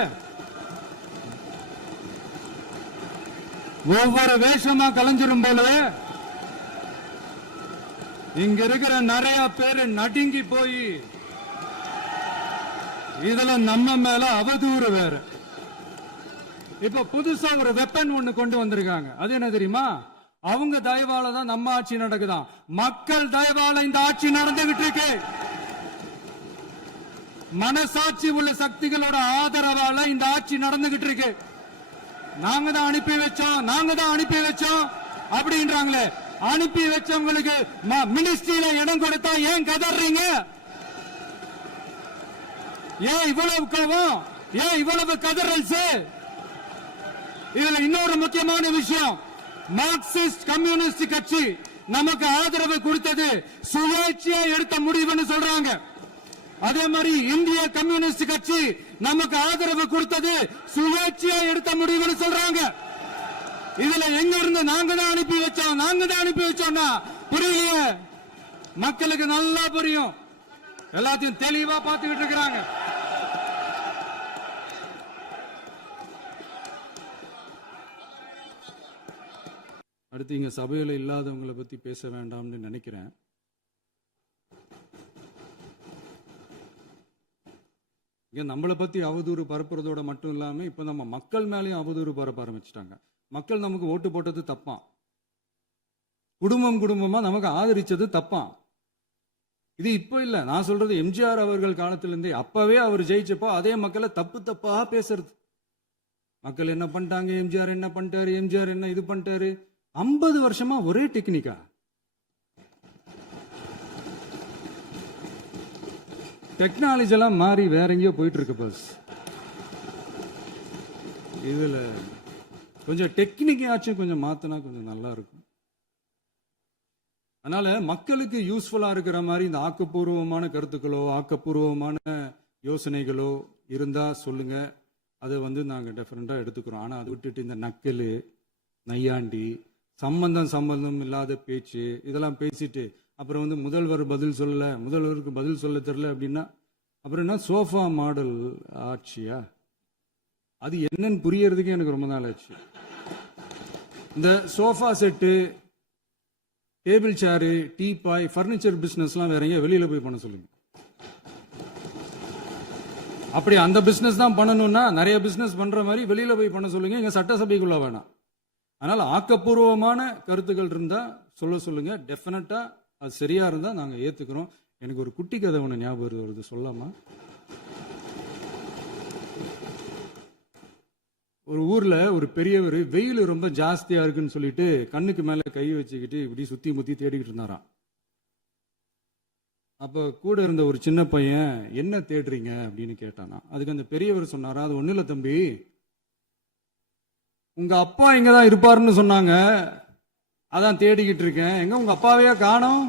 ஒவ்வொரு வேஷமா கலைஞ்சிரும் போலயே இங்க இருக்கிற நிறைய பேரு நடுங்கி போய் இதுல நம்ம மேல அவதூறு வேற. இப்ப புதுசா ஒரு வெப்பன் ஒண்ணு கொண்டு வந்திருக்காங்க. அது என்ன தெரியுமா? அவங்க தயவால தான் நம்ம ஆட்சி நடக்குதாம். மக்கள் தயவால இந்த ஆட்சி நடந்துகிட்டு இருக்கு. மனசாட்சி உள்ள சக்திகளோட ஆதரவால இந்த ஆட்சி நடந்துகிட்டு இருக்கு. நாங்க தான் அனுப்பி வச்சோம் அப்படின்றாங்களே. அனுப்பி வச்சவங்களுக்கு மினிஸ்ட்ரியில இடம் கொடுத்தா ஏன் கதறீங்க? ஏன் இவ்வளவு கோவம்? ஏன் இவ்வளவு கதறல்ஸ்? இதுல இன்னொரு முக்கியமான விஷயம், மார்க்சிஸ்ட் கம்யூனிஸ்ட் கட்சி நமக்கு ஆதரவு கொடுத்தது சுயேட்சையா எடுத்த முடிவுன்னு சொல்றாங்க. அதே மாதிரி இந்திய கம்யூனிஸ்ட் கட்சி நமக்கு ஆதரவு கொடுத்தது சுயேட்சையா எடுத்த முடிவுன்னு சொல்றாங்க. இதுல எங்க இருந்து நாங்க தான் அனுப்பி வச்சோம்னா புரியலையே. மக்களுக்கு நல்லா புரியும், எல்லாத்தையும் தெளிவா பார்த்துக்கிட்டு இருக்கிறாங்க. அடுத்து இங்க சபையில இல்லாதவங்களை பத்தி பேச வேண்டாம்னு நினைக்கிறேன். இங்க நம்மளை பத்தி அவதூறு பரப்புறதோட மட்டும் இல்லாம இப்ப நம்ம மக்கள் மேலேயும் அவதூறு பரப்ப ஆரம்பிச்சிட்டாங்க. மக்கள் நமக்கு ஓட்டு போட்டது தப்பான், குடும்பமா நமக்கு ஆதரிச்சது தப்பான். இது இப்ப இல்ல, நான் சொல்றது எம்ஜிஆர் அவர்கள் காலத்திலிருந்தே. அப்பவே அவர் ஜெயிச்சப்போ அதே மக்களை தப்பா பேசுறது. மக்கள் என்ன பண்ணிட்டாங்க, எம்ஜிஆர் என்ன பண்ணிட்டாரு, எம்ஜிஆர் என்ன இது பண்ணிட்டாரு. 50 வருஷமா ஒரே டெக்னிக்கா. டெக்னாலஜி எல்லாம் மாறி வேற எங்கேயோ போயிட்டு இருக்கு பஸ். இதுல கொஞ்சம் டெக்னிக்காச்சும் கொஞ்சம் மாத்தினா கொஞ்சம் நல்லா இருக்கும். அதனால மக்களுக்கு யூஸ்ஃபுல்லா இருக்கிற மாதிரி இந்த ஆக்கப்பூர்வமான கருத்துக்களோ ஆக்கப்பூர்வமான யோசனைகளோ இருந்தா சொல்லுங்க. அதை நாங்க டெஃபரெண்டா எடுத்துக்கிறோம். ஆனா அதை விட்டுட்டு இந்த நக்கல், நையாண்டி, சம்பந்தம் இல்லாத பேச்சு இதெல்லாம் பேசிட்டு அப்புறம் முதல்வருக்கு பதில் சொல்ல தெரியல அப்படின்னா அப்புறம் என்ன சோஃபா மாடல் ஆட்சியா? அது என்னன்னு புரியறதுக்கு எனக்கு ரொம்ப நாள் ஆச்சு. இந்த sofa set, table chair, teapoy, furniture பிசினஸ்லாம் வேற எங்க வெளியில போய் பண்ண சொல்லுங்க. அப்படி அந்த பிசினஸ் தான் பண்ணணும்னா நிறைய பிசினஸ் பண்ற மாதிரி வெளியில போய் பண்ண சொல்லுங்க. இங்க சட்டசபைக்குள்ள வேணாம். அதனால ஆக்கப்பூர்வமான கருத்துக்கள் இருந்தா சொல்லுங்க. டெஃபினட்டா அது சரியா இருந்தா நாங்க ஏத்துக்கிறோம். எனக்கு ஒரு குட்டி கதை ஒண்ணு ஞாபகம் வருது, சொல்லாமா? ஒரு ஊர்ல ஒரு பெரியவர் வெயில் ரொம்ப ஜாஸ்தியா இருக்குன்னு சொல்லிட்டு கண்ணுக்கு மேல கை வச்சுக்கிட்டு இப்படி சுத்தி முத்தி தேடிக்கிட்டு இருந்தாராம். அப்ப கூட இருந்த ஒரு சின்ன பையன் என்ன தேடுறீங்க அப்படின்னு கேட்டானா. அதுக்கு அந்த பெரியவர் சொன்னாரா, அது ஒண்ணு இல்ல தம்பி, உங்க அப்பா இங்கதான் இருப்பாருன்னு சொன்னாங்க, அதான் தேடிக்கிட்டு இருக்கேன். எங்க உங்க அப்பாவையா காணோம்?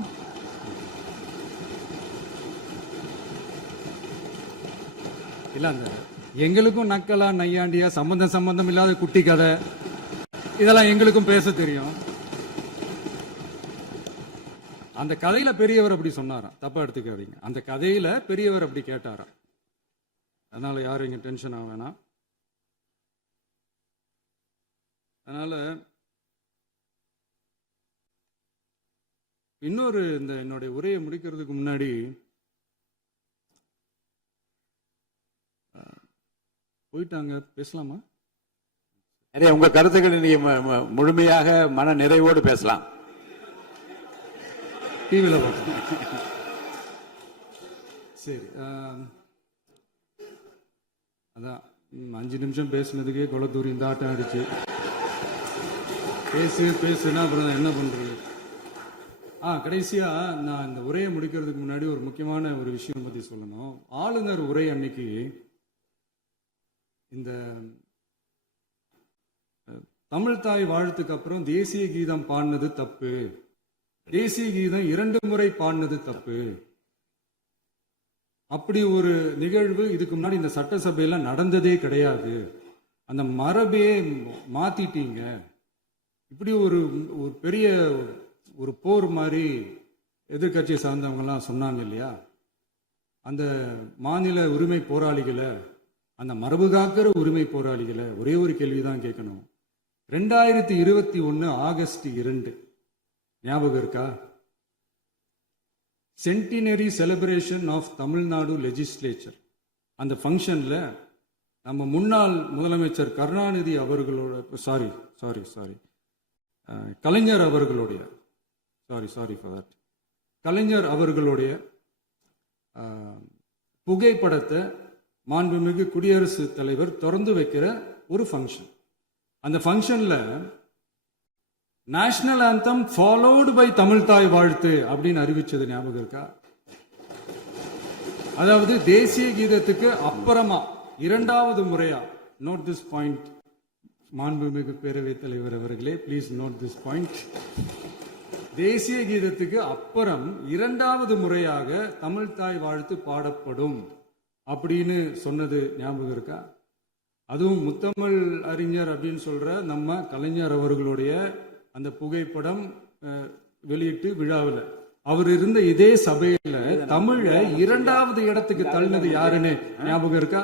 இல்ல அந்த எங்களுக்கும் நக்கலா நையாண்டியா சம்பந்தம் இல்லாத குட்டி கதை இதெல்லாம் எங்களுக்கும் பேச தெரியும். அந்த கதையில பெரியவர் அப்படி சொன்னாராம், தப்பா எடுத்துக்காதீங்க. அந்த கதையில பெரியவர் அப்படி கேட்டாராம். அதனால யாரும் இங்க டென்ஷன் ஆக வேணாம். அதனால இன்னொரு இந்த என்னுடைய உரையை முடிக்கிறதுக்கு முன்னாடி போயிட்டாங்க, பேசலாமா? உங்க கருத்துக்களை நீங்க முழுமையாக மன நிறைவோடு பேசலாம். டிவியில சரி. அதான் 5 நிமிஷம் பேசுனதுக்கே கொளத்தூரி இந்த ஆட்டம் அடிச்சு பேசுனா அப்புறம் என்ன பண்றது? கடைசியா நான் இந்த உரையை முடிக்கிறதுக்கு முன்னாடி ஒரு முக்கியமான ஒரு விஷயம் பத்தி சொல்லணும். ஆளுநர் உரை அன்னைக்கு இந்த தமிழ் தாய் வாழ்த்துக்கு அப்புறம் தேசிய கீதம் பாடினது தப்பு, தேசிய கீதம் 2 முறை பாடினது தப்பு, அப்படி ஒரு நிகழ்வு இதுக்கு முன்னாடி இந்த சட்டசபையில நடந்ததே கிடையாது, அந்த மரபே மாத்திட்டீங்க, இப்படி ஒரு பெரிய ஒரு போர் மாதிரி எதிர்கட்சியை சார்ந்தவங்கலாம் சொன்னாங்க இல்லையா? அந்த மாநில உரிமை போராளிகளை, அந்த மரபு காக்கிற உரிமை போராளிகளை ஒரே ஒரு கேள்விதான் கேட்கணும். 2021 ஆகஸ்ட் 2 ஞாபகம் இருக்கா? Centenary celebration of Tamil Nadu legislature. அந்த ஃபங்க்ஷனில் நம்ம முன்னாள் முதலமைச்சர் கருணாநிதி அவர்களோட கலைஞர் அவர்களுடைய கலைஞர் அவர்களுடைய புகைப்படத்தை மாண்புமிகு குடியரசுத் தலைவர் திறந்து வைக்கிற ஒரு ஃபங்க்ஷன். அந்த ஃபங்க்ஷன்ல national anthem followed by Tamil Thai Vazhthu அப்படின்னு அறிவிச்சது ஞாபகம் இருக்கா? அதாவது தேசிய கீதத்துக்கு அப்புறமா இரண்டாவது முறையா, நோட் திஸ் பாயிண்ட் மாண்புமிகு பேரவைத் தலைவர் அவர்களே, ப்ளீஸ் நோட் திஸ் பாயிண்ட். தேசிய கீதத்துக்கு அப்புறம் இரண்டாவது முறையாக தமிழ் தாய் வாழ்த்து பாடப்படும் அப்படின்னு சொன்னது ஞாபகம் இருக்கா? அதுவும் முத்தமிழ் அறிஞர் அப்படின்னு சொல்ற நம்ம கலைஞர் அவர்களுடைய அந்த புகைப்படம் வெளியிட்டு விழாவில் அவர் இருந்த இதே சபையில தமிழ இரண்டாவது இடத்துக்கு தள்ளினது யாருன்னு ஞாபகம் இருக்கா?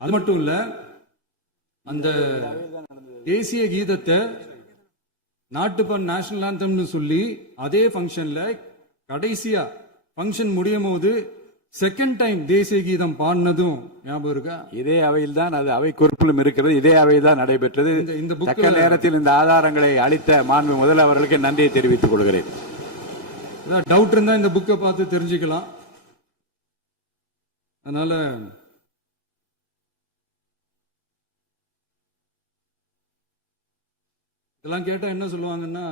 அது மட்டும் இல்ல, அந்த தேசிய கீதத்தை நாட்டுப்பண் நேஷனல் ஆந்தம்னு சொல்லி அதே ஃபங்க்ஷன்ல கடைசியா ஃபங்க்ஷன் முடியும் போது செகண்ட் டைம் தேசிய கீதம் பாடினதும் ஞாபகம் இருக்கா? இதே அவையில் தான், அது அவை குறிப்பிலும் இருக்கிறது, இதே அவையில் தான் நடைபெற்றது. இந்த தக்க நேரத்தில் இந்த ஆதாரங்களை அளித்த மாண்பு முதல் அவர்களுக்கு நன்றியை தெரிவித்துக் கொள்கிறேன். டவுட் இருந்தா இந்த புக்கை பார்த்து தெரிஞ்சுக்கலாம். அதனால இதெல்லாம் கேட்டா என்ன சொல்லுவாங்கன்னா,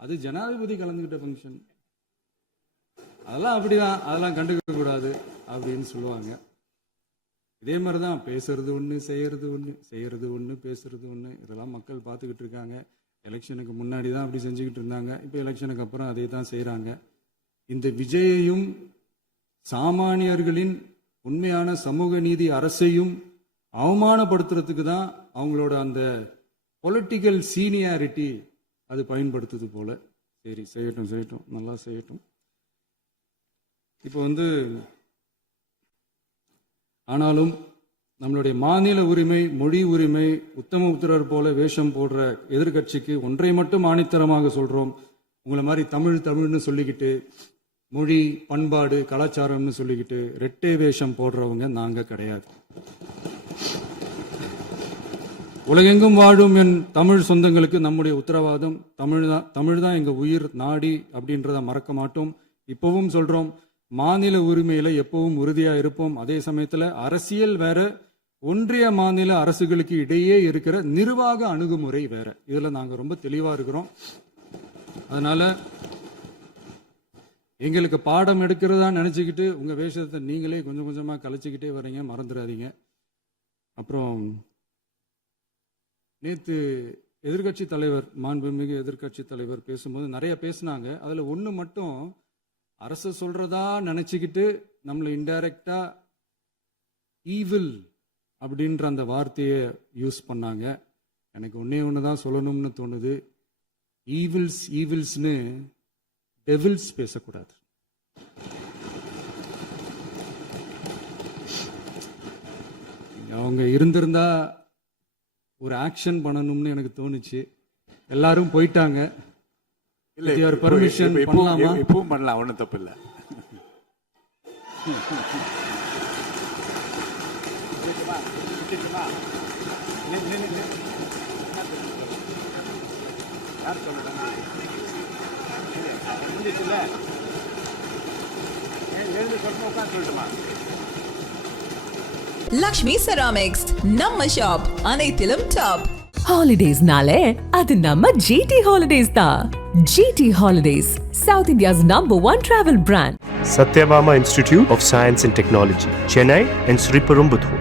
அது ஜனாதிபதி கலந்துகிட்ட ஃபங்க்ஷன், அதெல்லாம் அப்படிதான், அதெல்லாம் கண்டுக்க கூடாது அப்படின்னு சொல்லுவாங்க. இதே மாதிரிதான் பேசுறது ஒண்ணு, செய்யறது ஒண்ணு, பேசுறது ஒண்ணு. இதெல்லாம் மக்கள் பார்த்துக்கிட்டு இருக்காங்க. எலெக்ஷனுக்கு முன்னாடி தான் அப்படி செஞ்சுக்கிட்டு இருந்தாங்க. இப்போ எலெக்ஷனுக்கு அப்புறம் அதே தான் செய்யறாங்க. இந்த விஜயையும் சாமானியர்களின் உண்மையான சமூக நீதி அரசையும் அவமானப்படுத்துறதுக்கு தான் அவங்களோட அந்த பொலிட்டிக்கல் சீனியாரிட்டி அது பயன்படுத்துது போல. சரி, செய்யட்டும், நல்லா செய்யட்டும். இப்போ ஆனாலும் நம்மளுடைய மாநில உரிமை, மொழி உரிமை, உத்தமபுத்திரர் போல வேஷம் போடுற எதிர்கட்சிக்கு ஒன்றை மட்டும் ஆணித்தரமாக சொல்றோம். உங்களை மாதிரி தமிழ்னு சொல்லிக்கிட்டு, மொழி, பண்பாடு, கலாச்சாரம்னு சொல்லிக்கிட்டு ரெட்டை வேஷம் போடுறவங்க நாங்க கிடையாது. உலகெங்கும் வாழும் என் தமிழ் சொந்தங்களுக்கு நம்முடைய உத்தரவாதம் தமிழ் தான் எங்க உயிர் நாடி அப்படின்றத மறக்க மாட்டோம். இப்பவும் சொல்றோம், மாநில உரிமையில எப்பவும் உறுதியா இருப்போம். அதே சமயத்துல அரசியல் வேற, ஒன்றிய மாநில அரசுகளுக்கு இடையே இருக்கிற நிர்வாக அணுகுமுறை வேற. இதுல நாங்க ரொம்ப தெளிவா இருக்கிறோம். அதனால எங்களுக்கு பாடம் எடுக்கிறதா நினைச்சுக்கிட்டு உங்க வேஷத்தை நீங்களே கொஞ்சம் கொஞ்சமா கலைச்சிக்கிட்டே வரீங்க, மறந்துடாதீங்க. அப்புறம் நேத்து எதிர்கட்சி தலைவர், மாண்புமிகு எதிர்கட்சி தலைவர் பேசும்போது நிறைய பேசினாங்க. அதுல ஒண்ணு மட்டும், அரசு சொல்றதா நினைச்சுக்கிட்டு நம்மளை இன்டைரக்டா ஈவில் அப்படின்ற அந்த வார்த்தையை யூஸ் பண்ணாங்க. எனக்கு ஒண்ணுதான் சொல்லணும்னு தோணுது. ஈவில்ஸ்னு டெவில்ஸ் பேசக்கூடாது. அவங்க இருந்திருந்தா ஒரு ஆக்ஷன் பண்ணணும்னு எனக்கு தோணுச்சு. எல்லாரும் போயிட்டாங்க. பர்மிஷன் பண்ணலாமா? இப்பவும் பண்ணலாம், ஒன்றும் தப்பு இல்லை. லக்ஷ்மி செராமிக்ஸ், நம்ம ஷாப் அனைத்திலும் டாப். ஹாலிடேஸ்னாலே அது நம்ம GT Holidays தான். GT Holidays, South India's #1 travel brand. Satyabama Institute of Science and Technology, Chennai and Sri Perumbudur.